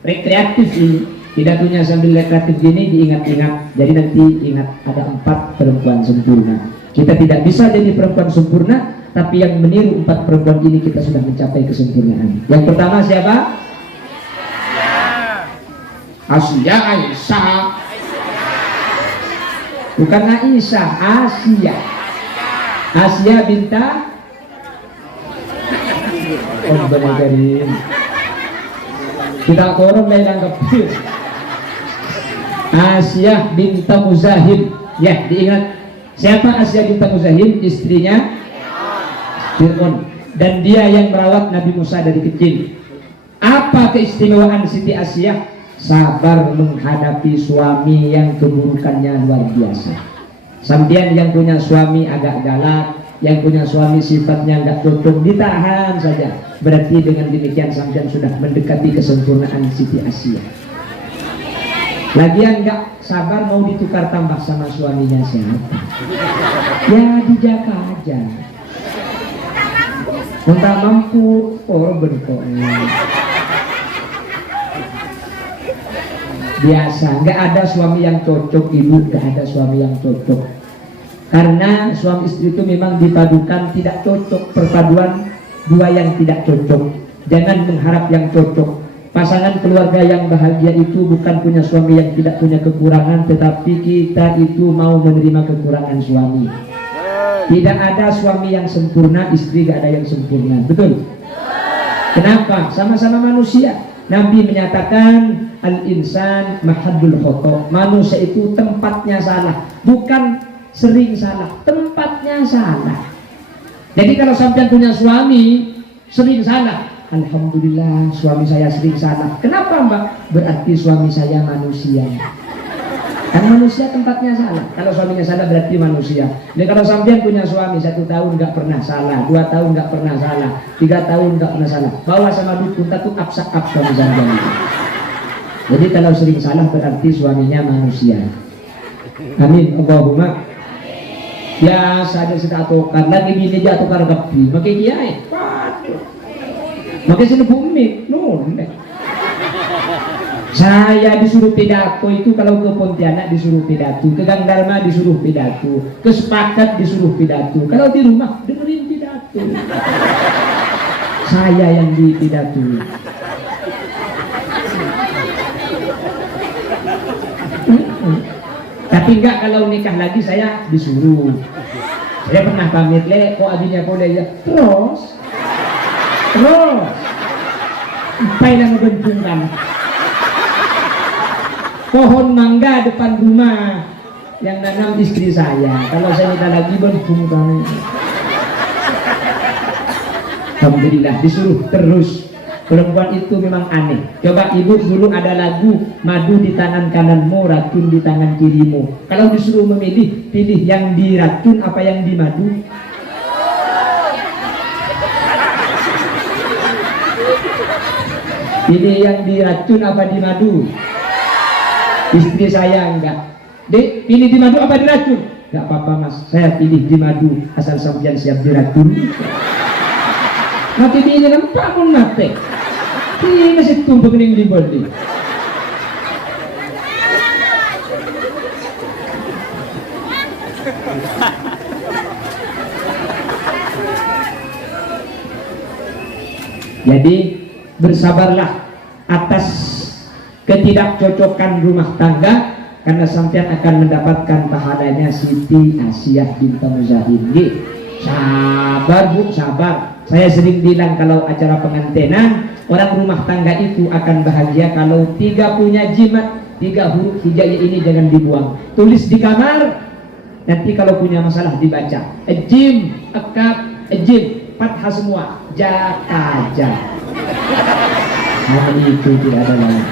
rekreatif ini, pidatonya sambil rekreatif gini diingat-ingat. Jadi nanti ingat ada 4 perempuan sempurna. Kita tidak bisa jadi perempuan sempurna, tapi yang meniru 4 perempuan ini kita sudah mencapai kesempurnaan. Yang pertama siapa? Asia Aisyah. Bukan Aisyah, Asia. Asia binta Karim. Kita korong lain anggap Asia binta Muzahim. Ya, diingat. Siapa Asia binta Muzahim? Istrinya Fir'aun. Dan dia yang merawat Nabi Musa dari kecil. Apa keistimewaan Siti Asia? Sabar menghadapi suami yang keburukannya luar biasa. Sampian yang punya suami agak galak, yang punya suami sifatnya agak cocok, ditahan saja. Berarti dengan demikian sampian sudah mendekati kesempurnaan Siti Asia. Lagian nggak sabar mau ditukar tambah sama suaminya siapa? Ya dijaga aja. Entah mampu bentuknya. Biasa, nggak ada suami yang cocok ibu, nggak ada suami yang cocok. Karena suami istri itu memang dipadukan tidak cocok, perpaduan dua yang tidak cocok. Jangan mengharap yang cocok. Pasangan keluarga yang bahagia itu bukan punya suami yang tidak punya kekurangan, tetapi kita itu mau menerima kekurangan suami. Tidak ada suami yang sempurna, istri gak ada yang sempurna, betul? Kenapa? Sama-sama manusia. Nabi menyatakan al-insan mahadul khoto. Manusia itu tempatnya salah, bukan sering salah, tempatnya salah. Jadi kalau sampean punya suami sering salah, alhamdulillah suami saya sering salah. Kenapa Mbak? Berarti suami saya manusia. Kan manusia tempatnya salah. Kalau suaminya salah berarti manusia. Jadi kalau sampean punya suami 1 tahun nggak pernah salah, 2 tahun nggak pernah salah, 3 tahun nggak pernah salah, bawa sama dukun takut absak suami sampean. Jadi kalau sering salah berarti suaminya manusia. Amin. Allahumma. Ya saja sudah tukar lagi gini dia tukar gapi. Makai kiai. Waduh. Makai sini bumi. Saya disuruh pidato itu kalau ke Pontianak disuruh pidato, ke Gang Dharma disuruh pidato, ke Sepakat disuruh pidato. Kalau di rumah dengerin pidato. Saya yang di pidato. Tapi enggak kalau nikah lagi saya disuruh. Saya pernah pamit le, kok abinya boleh ya. Terus. Apa yang ngebentungkan? Pohon mangga depan rumah yang nanam istri saya. Kalau saya nikah lagi bentungkan. Alhamdulillah disuruh terus. Perempuan itu memang aneh. Coba ibu dulu ada lagu madu di tangan kananmu, racun di tangan kirimu. Kalau disuruh memilih, pilih yang diracun apa yang dimadu? Pilih yang diracun apa dimadu? Istri saya enggak. Dek, pilih dimadu apa diracun? Enggak apa-apa mas, saya pilih dimadu asal sampean siap diracun. Mati pilih nampak pun mati. Ini masih tumbuh kening di body. Jadi bersabarlah atas ketidakcocokan rumah tangga, karena sampean akan mendapatkan pahalanya Siti Asiyah binti Muzahim. Sabar Bu, sabar. Saya sering bilang kalau acara pengantinan, orang rumah tangga itu akan bahagia kalau 3 punya jimat, 3 huruf hijaiyah ini jangan dibuang. Tulis di kamar, nanti kalau punya masalah dibaca. Jim, akab, jim, fathah semua, jakaja. Nah itu tidak ada lagi.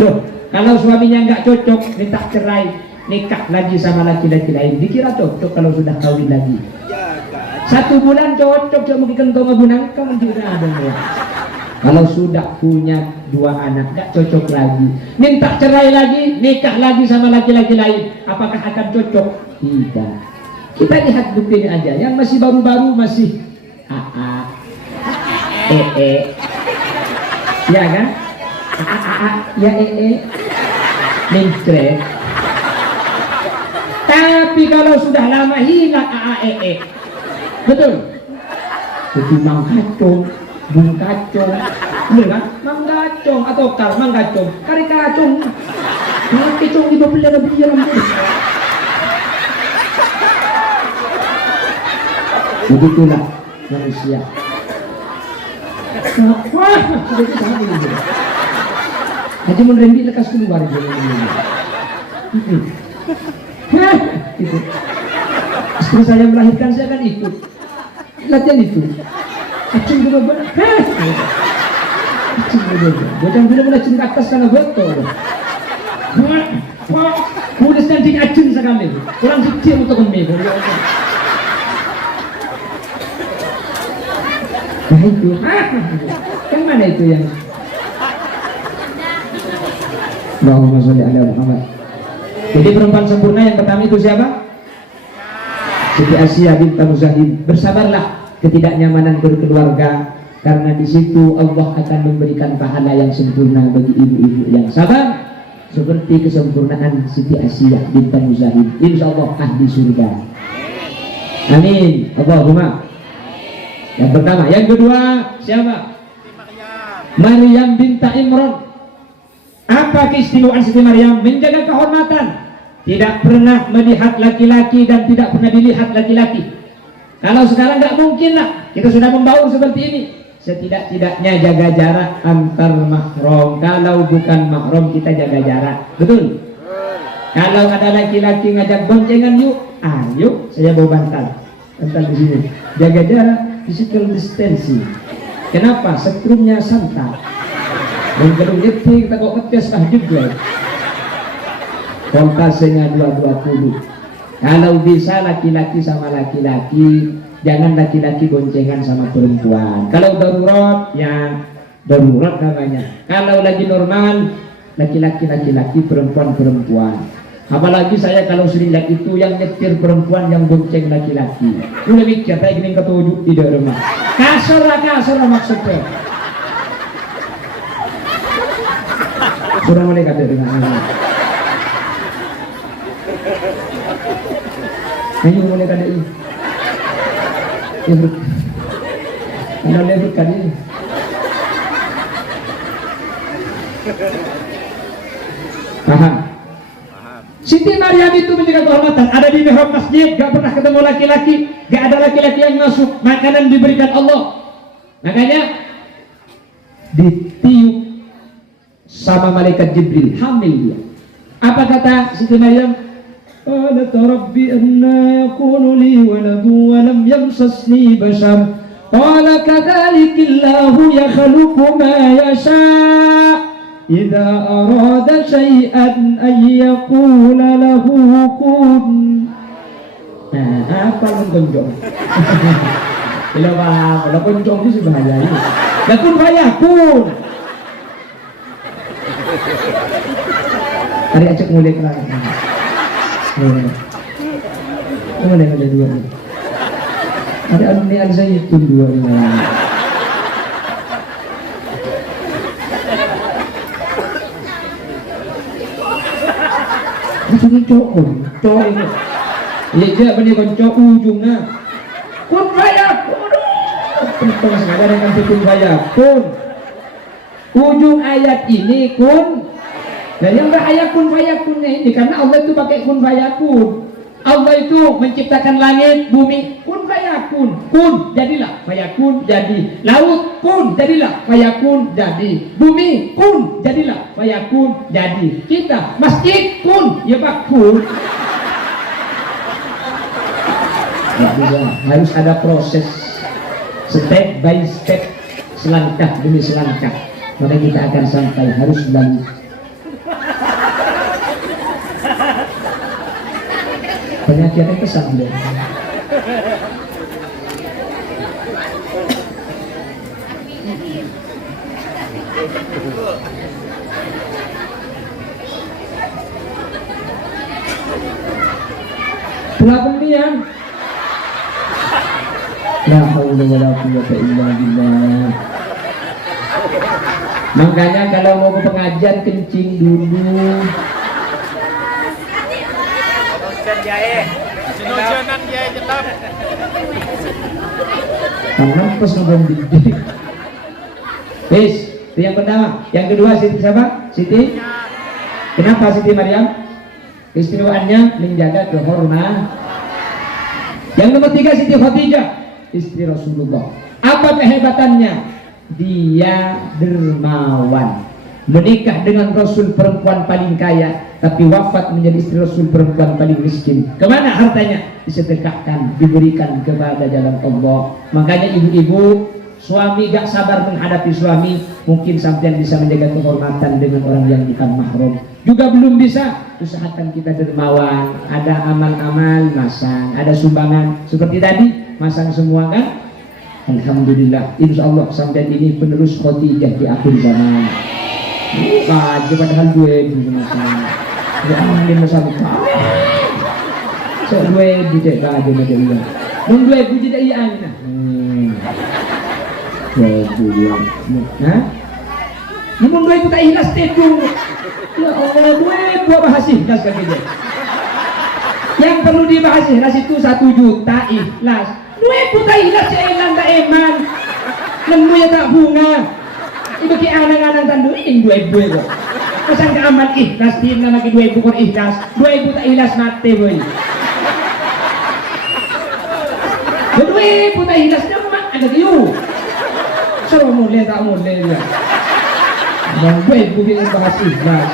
Tuh, kalau suaminya nggak cocok, minta cerai, nikah lagi sama laki-laki lain, dikira cocok kalau sudah kawin lagi. 1 bulan cocok, cuma mungkin kau ngabunang, kamu tidak ada ya. Kalau sudah punya 2 anak, nggak cocok lagi, minta cerai lagi, nikah lagi sama laki-laki lain, apakah akan cocok? Tidak. Kita lihat buktinya aja, yang masih baru-baru masih AA, ya kan? Ya Ningkret. Tapi kalau sudah lama hilang betul. Jadi Mang Kacung, Bung Kacung, bener kan? Mang Kacung atau Mang Kacung, Kari Kacung, Mang Kacung di bawah biar begitulah manusia. Wah, itu sangat ini. Haji Menrendi lekas keluar itu. Itu. Setelah saya melahirkan saya kan ikut latihan itu. Acung juga benar. Acung juga. Bocah bila mulai acung ke atas karena betul. Wah, udah standing acung sekali. Orang kecil untuk umi. Nah itu, yang mana itu yang? Allahumma sholli ala Muhammad. Jadi perempuan sempurna yang pertama itu siapa? Siti Asiyah binti Muzahim. Bersabarlah ketidaknyamanan berkeluarga, karena di situ Allah akan memberikan pahala yang sempurna bagi ibu-ibu yang sabar, seperti kesempurnaan Siti Asiyah binti Muzahim. Insya Allah ahli surga. Amin. Allahumma. Yang pertama, yang kedua siapa? Maryam binti Imran. Apa keistimewaan Siti Maryam? Menjaga kehormatan, tidak pernah melihat laki-laki dan tidak pernah dilihat laki-laki. Kalau sekarang nggak mungkin lah, kita sudah membaur seperti ini. Setidak-tidaknya jaga jarak antar mahram. Kalau bukan mahram kita jaga jarak, betul? Kalau ada laki-laki ngajak boncengan, yuk, ayo, saya bawa bantal di sini. Jaga jarak, physical distancing. Kenapa? Setrumnya santai. Dan kalau nyetir kita kok ngetes juga. Kontasenya 220. Kalau bisa laki-laki sama laki-laki, jangan laki-laki boncengan sama perempuan. Kalau darurat, ya darurat namanya. Kalau lagi normal, laki-laki laki-laki, perempuan perempuan. Apalagi saya kalau sering lihat itu yang nyetir perempuan, yang bonceng laki-laki. Udah mikir, saya ingin ketujuh di rumah. Kasar lah maksudnya. Surah mulai kata dengan ini. Ayo mulai kata ini. Lebut. Anda lebut kan ini. Paham? Siti Maryam itu menjaga kehormatan. Ada di mihrab masjid, gak pernah ketemu laki-laki, gak ada laki-laki yang masuk. Makanan diberikan Allah. Makanya ditiup sama malaikat Jibril, hamil dia. Apa kata Siti Maryam? Qalat rabbi anna yakunu li waladu wa lam yamsasni bashar. Qala kadzalika Allahu yakhluqu ma yasha. Idza arada syai'an ay yaqula lahu kun. Nah, apa konjong? Kalau konjong itu bahaya. Lakun fayakun. Tadi acak mulai kelar. Mulai dua. Ada alumni Al-Zaitun 2 ini. Langsung cowok ini. Iya dia benih cowok ujungnya. Kun fayakun. Penting sekali dengan kun fayakun. ujung ayat ini kun. Dan yang bahaya kun fayakunnya ini karena Allah itu pakai kun fayakun. Allah itu menciptakan langit, bumi, kun fayakun, kun jadilah, fayakun jadi, laut kun jadilah, fayakun jadi, bumi kun jadilah, fayakun jadi, kita masjid kun ya Pak kun. Harus ada proses step by step, selangkah demi selangkah, maka kita akan sampai harus dan penyakitnya kesan deh. Pelakon diam. La haula wala quwwata illa billah. Makanya kalau mau ke pengajian kencing dulu. Sinusunan jahe jelas. Tangan pas ngomong gede. Wis, itu yang pertama. Yang kedua Siti siapa? Siti. Kenapa Siti Maryam? Keistimewaannya menjaga kehormatan. Yang nomor 3 Siti Khadijah, istri Rasulullah. Apa kehebatannya? Dia dermawan. Menikah dengan Rasul perempuan paling kaya, tapi wafat menjadi istri Rasul perempuan paling miskin. Kemana hartanya? Disedekahkan, diberikan kepada jalan Allah. Makanya ibu-ibu, suami gak sabar menghadapi suami, mungkin sampai bisa menjaga kehormatan dengan orang yang bukan mahram. Juga belum bisa, usahakan kita dermawan. Ada amal-amal masang, ada sumbangan seperti tadi, masang semua kan. Alhamdulillah, insya Allah sampai ini penerus Khadijah di akhir zaman. Aja padahal gue di sana. Ya amin masalah. So gue di cek aja macam dia. Mun gue puji dah iya nah. Gue nah. Namun gue itu tak ikhlas itu. Ya Allah, gue buat bahas ikhlas kan dia. Yang perlu dibahas ikhlas itu 1 juta ikhlas. Gue pun tak ikhlas ya elang tak eman. Nemu ya tak bunga. Ibu ki anang-anang tandu ini 2.000 kok. Pasang ke aman ikhlas din na lagi 2.000 kon ikhlas. 2.000 tak ikhlas mati boy. 2.000 tak ikhlas na mak ada kayo. So mulai tak mulai dia. Dan 2.000 kita bahas ikhlas.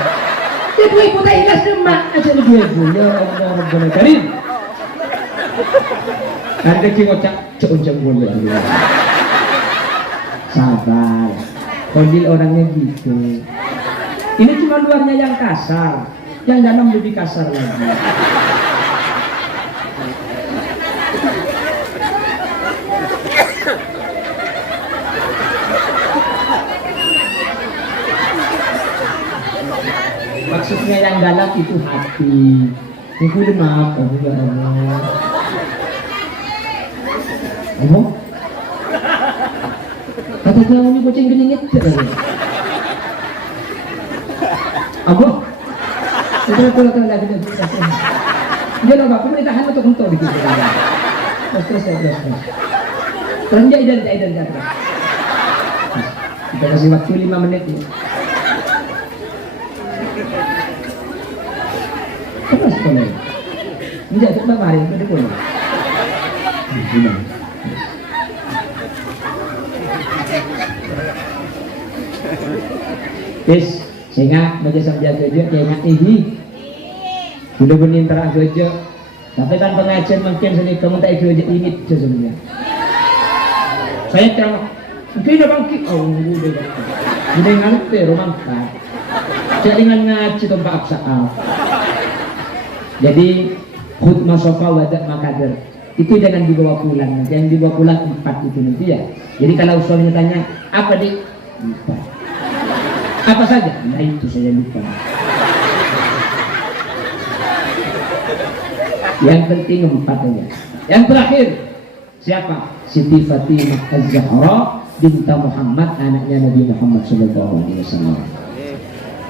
2.000 tak ikhlas na mak ada 2.000. Ya Allah Rabbana Karim. Ada ki ngocak cek boleh. Sabar. Kondil orangnya gitu. Ini cuma luarnya yang kasar, yang dalam lebih kasar lagi. Maksudnya yang dalam itu hati. Itu maaf, oh ya Allah. Oh? Kata kamu ini kucing geningit Abu Itu lagi dia loh bapak ditahan untuk dikit terus idan kita kasih waktu 5 menit nih. Terus boleh enggak coba mari itu boleh Yes, sehingga majasa jaga dia kayak ini. Sudah benin terang saja. Tapi kan pengajian mungkin sini kamu tak ikut ini sesungguhnya. Saya terang mungkin ada bangkit. Oh, udah. Udah ngantuk romantika. Jaringan ngaji tanpa absaal. Jadi khutbah sofa wadah makader. Itu jangan dibawa pulang. Yang dibawa pulang 4 itu nanti ya. Jadi kalau suaminya tanya apa dik? 4. Apa saja? Nah itu saya lupa. Yang penting 4 aja. Yang terakhir siapa? Siti Fatimah Az-Zahra binta Muhammad, anaknya Nabi Muhammad SAW.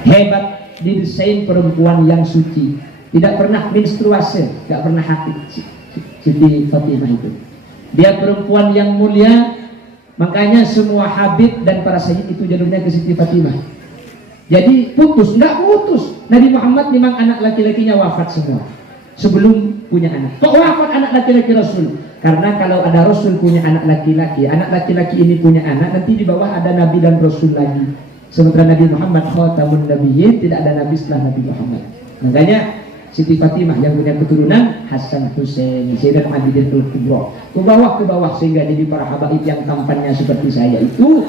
Hebat, didesain perempuan yang suci, tidak pernah menstruasi, tidak pernah haid. Siti Fatimah itu. Dia perempuan yang mulia, Makanya semua Habib dan para sayyid itu jalurnya ke Siti Fatimah. Jadi putus, enggak putus. Nabi Muhammad memang anak laki-lakinya wafat semua sebelum punya anak. Kok wafat anak laki-laki Rasul? Karena kalau ada Rasul punya anak laki-laki ini punya anak, nanti di bawah ada Nabi dan Rasul lagi. Sementara Nabi Muhammad khatamun nabiyyin, tidak ada Nabi setelah Nabi Muhammad. Makanya Siti Fatimah yang punya keturunan Hasan Hussein, Zainal Abidin Al-Kubra. Ke bawah sehingga jadi para habaib yang tampannya seperti saya itu.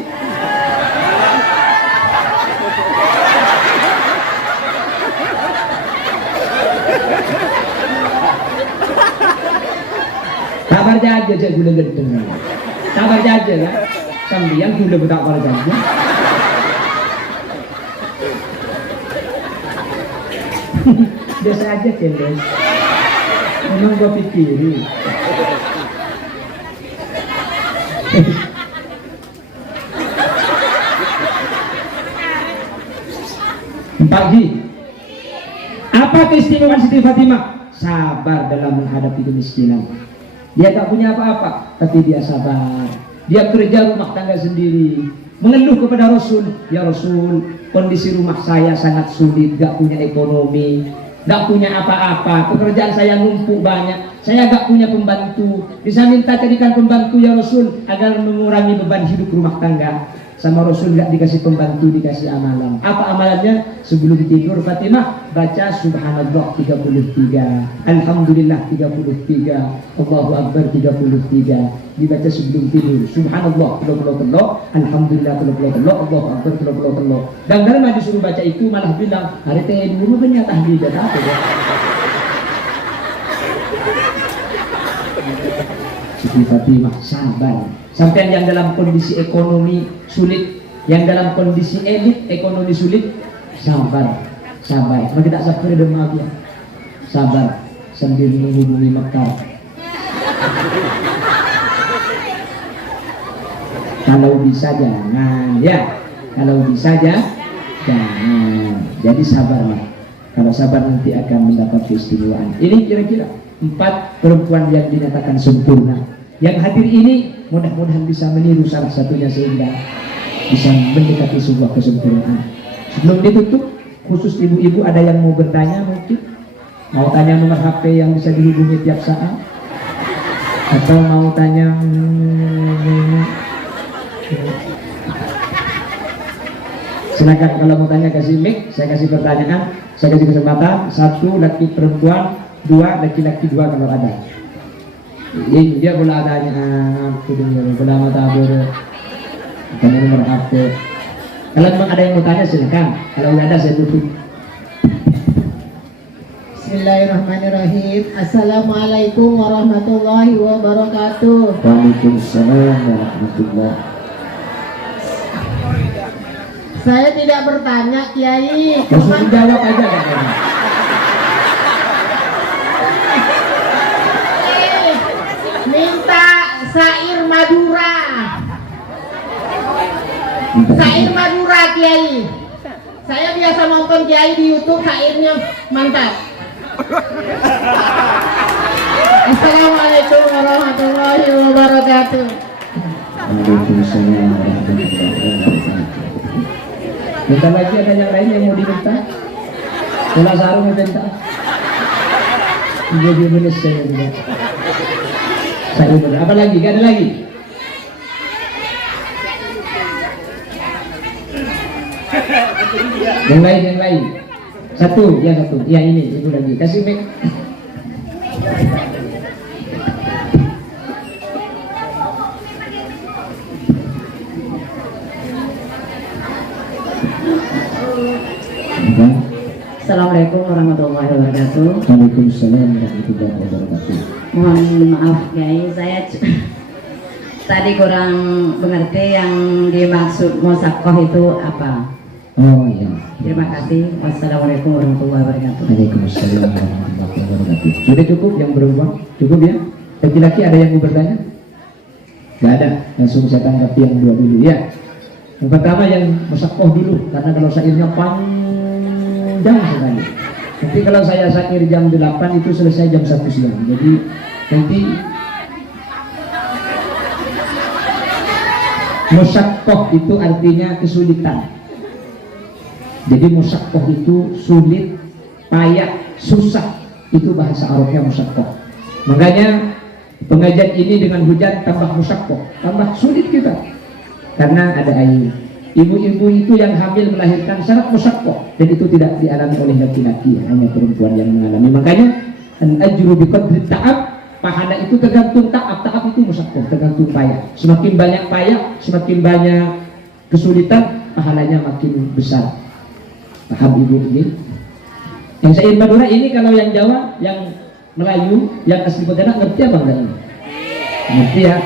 Sabar aja saya gula gendeng. Sabar aja kan. Sambian gula betak pada janji. Biasa aja keles. Memang gua pikirin. Pagi. Apa keistimewaan Siti Fatimah? Sabar dalam menghadapi kemiskinan. Dia tak punya apa-apa, tapi dia sabar. Dia kerja rumah tangga sendiri, mengeluh kepada Rasul, ya Rasul, kondisi rumah saya sangat sulit, gak punya ekonomi, gak punya apa-apa, pekerjaan saya numpuk banyak, saya gak punya pembantu, bisa minta jadikan pembantu ya Rasul, agar mengurangi beban hidup rumah tangga. Sama Rasul gak dikasih pembantu, dikasih amalan. Apa amalannya? Sebelum tidur Fatimah baca Subhanallah 33, Alhamdulillah 33, Allahu Akbar 33. Dibaca sebelum tidur. Subhanallah 33, Alhamdulillah 33, Allahu Akbar 33. Dan karena disuruh baca itu malah bilang, hari teh dulu banyak tahlil dan apa ya? Siti Fatimah sabar. Sampai yang dalam kondisi ekonomi sulit, yang dalam kondisi elit ekonomi sulit, sabar, sabar. Maka tak sabar dan maafia, sabar sambil menghubungi Mekar. Kalau bisa jangan, ya. Kalau bisa jangan. Jadi sabarlah. Kalau sabar nanti akan mendapat keistimewaan. Ini kira-kira 4 perempuan yang dinyatakan sempurna. Yang hadir ini mudah-mudahan bisa meniru salah satunya sehingga bisa mendekati sebuah kesempurnaan. Sebelum ditutup, khusus ibu-ibu ada yang mau bertanya mungkin? Mau tanya nomor HP yang bisa dihubungi tiap saat? Atau mau tanya silakan, kalau mau tanya kasih mic, saya kasih pertanyaan, saya kasih kesempatan. 1 laki perempuan, 2 laki-laki, 2 kalau ada. Ini dia boleh adanya aku dengar, boleh mata boleh karena nomor HP. Kalau memang ada yang mau tanya silakan. Kalau nggak ada saya tutup. Bismillahirrahmanirrahim. Assalamualaikum warahmatullahi wabarakatuh. Waalaikumsalam warahmatullahi. Saya tidak bertanya Kiai, Langsung dijawab aja kan. minta sair Madura. Sair Madura Kiai. Saya biasa nonton Kiai di YouTube, sairnya mantap. Assalamualaikum warahmatullahi wabarakatuh. Waalaikumsalam warahmatullahi wabarakatuh. Minta lagi, ada yang lain yang mau diminta? Bola sarung minta. Ibu minus saya juga. Saya benar. Apa lagi? Gak ada lagi. Yang lain. 1, ya 1. Ya ini, ibu lagi. Kasih mic. Assalamualaikum warahmatullahi wabarakatuh. Waalaikumsalam warahmatullahi wabarakatuh. Mohon maaf Kiai, saya tadi kurang mengerti yang dimaksud musaqqah itu apa. Oh iya. Terima kasih. Wassalamualaikum warahmatullahi wabarakatuh. Waalaikumsalam warahmatullahi wabarakatuh. Sudah cukup yang berubah? Cukup ya? Laki-laki ada yang mau bertanya? Gak ada. Langsung saya tanggapi yang 2 dulu ya. Yang pertama yang musaqqah dulu, karena kalau syairnya panjang sekali. Nanti kalau saya syair jam 8 itu selesai jam 1 siang. Jadi nanti Musyaqqah itu artinya kesulitan. Jadi musyaqqah itu sulit, payah, susah. Itu bahasa Arabnya musyaqqah. Makanya pengajian ini dengan hujan tambah musyaqqah, tambah sulit kita. Karena ada air. Ibu-ibu itu yang hamil melahirkan sangat musyaqqah, dan itu tidak dialami oleh laki-laki, hanya perempuan yang mengalami. Makanya al-ajru biqadri ta'ab, pahala itu tergantung ta'ab. Ta'ab itu musyaqqah, tergantung payah. Semakin banyak payah, semakin banyak kesulitan, pahalanya makin besar. Paham ibu ini? Yang saya Madura ini kalau yang Jawa, yang Melayu, yang asli Pontianak ngerti apa enggak ini? Ngerti ya?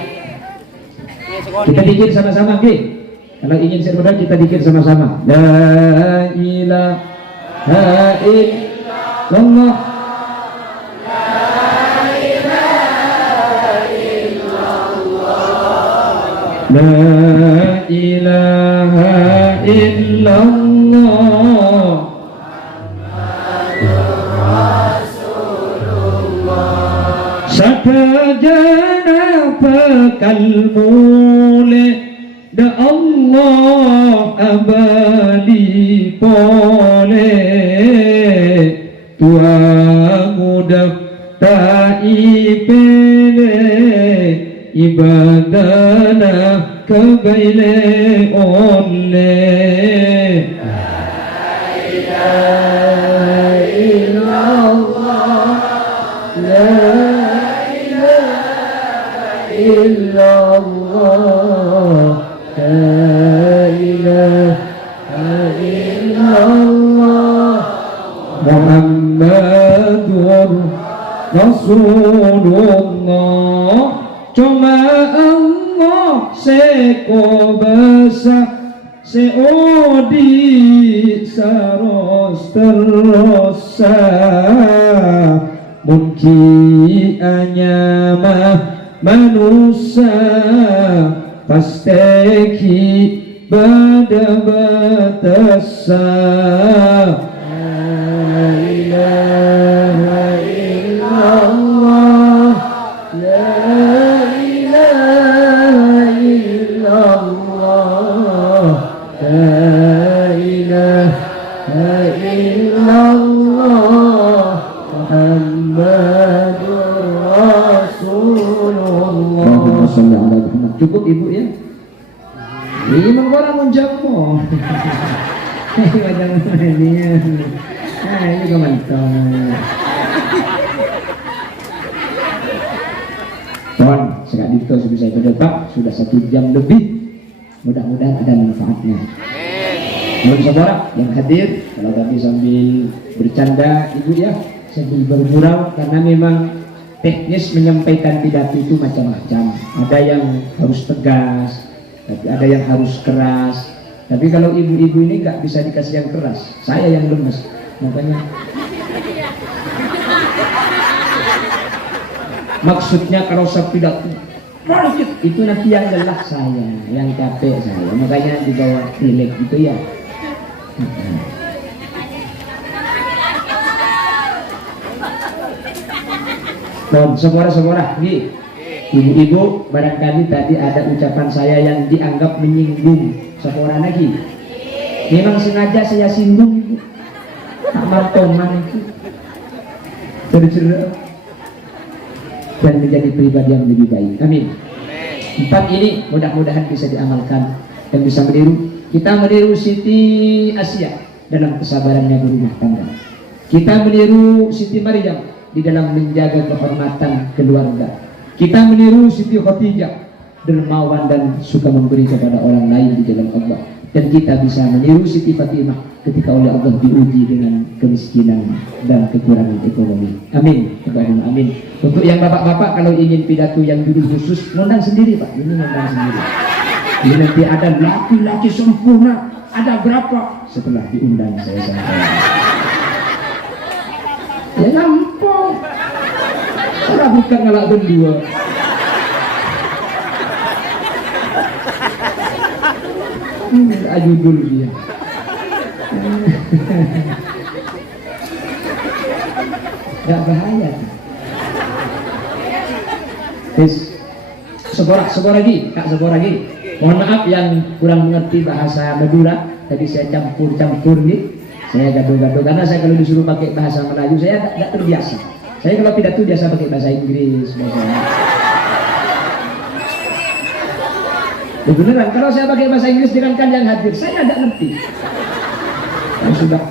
Kita dikir sama-sama, Ki. Kalau ingin saya Madura kita dikir sama-sama. La ilaha illallah. La ilaha illallah. Sakajana pakal mule da Allah abadi pole tua muda taipele ibadana kabaile ole. Muhammadur Rasulullah, cuma Allah seko basa seodi saros terosa mungkin anyama manusia pasteki bada batasa. La ilaha illallah, la ilaha illallah, la ilaha illallah, Muhammadur Rasulullah. Cukup ibu ya? Ini orang menjamu. Jangan ini. Nah ini komentar. Ton, sekarang itu bisa terdepak sudah 1 jam lebih. Mudah-mudahan ada manfaatnya. Mohon saudara yang hadir, kalau tadi sambil bercanda ibu ya, sambil bergurau karena memang teknis menyampaikan pidato itu macam-macam. Ada yang harus tegas, tapi ada yang harus keras. Tapi kalau ibu-ibu ini nggak bisa dikasih yang keras, saya yang lemes. Makanya maksudnya kalau saya pidato itu nanti yang lelah saya, yang capek saya. Makanya dibawa rileks gitu ya. Dan semua-semua nih, ibu-ibu barangkali tadi ada ucapan saya yang dianggap menyinggung seorang lagi. Memang sengaja saya singgung ibu. Tak mantoman itu. Cerita dan menjadi pribadi yang lebih baik. Amin. 4 ini mudah-mudahan bisa diamalkan dan bisa meniru. Kita meniru Siti Asia dalam kesabarannya berumah tangga. Kita meniru Siti Maryam di dalam menjaga kehormatan keluarga. Kita meniru Siti Khadijah, dermawan dan suka memberi kepada orang lain di jalan Allah. Dan kita bisa meniru Siti Fatimah ketika oleh Allah diuji dengan kemiskinan dan kekurangan ekonomi. Amin. Allahumma amin. Untuk yang bapak-bapak kalau ingin pidato yang judul khusus, ngundang sendiri Pak. Ini ngundang sendiri. Ini nanti ada laki-laki sempurna. Ada berapa? Setelah diundang saya sampaikan. Ya gampang. Saya bukan ngalak berdua. Ajudul dia. Gak bahaya. Seborah lagi, Kak seborah lagi. Mohon maaf yang kurang mengerti bahasa Madura, tadi saya campur-campur nih. Saya gaduh-gaduh karena saya kalau disuruh pakai bahasa Melayu saya tidak terbiasa. Saya kalau pidato biasa pakai bahasa Inggris. Ya beneran, kalau saya pakai bahasa Inggris dirangkan yang hadir, saya tidak ngerti. Ya sudah.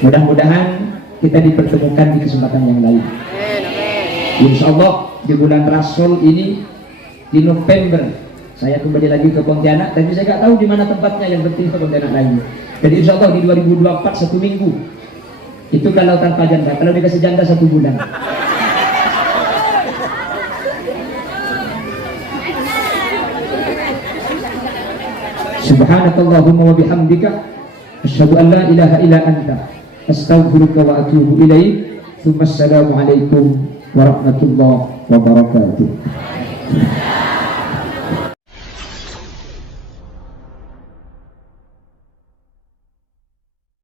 Mudah-mudahan kita dipertemukan di kesempatan yang lain. Insya Allah di bulan Rasul ini di November saya kembali lagi ke Pontianak, tapi saya nggak tahu di mana tempatnya, yang penting ke Pontianak lagi. Jadi insya Allah di 2024 1 minggu itu kalau tanpa janda, kalau dikasih janda 1 bulan. Subhanakallahumma wa bihamdika asyhadu an la ilaha illa anta astaghfiruka wa atubu ilaik. Assalamualaikum warahmatullahi wabarakatuh.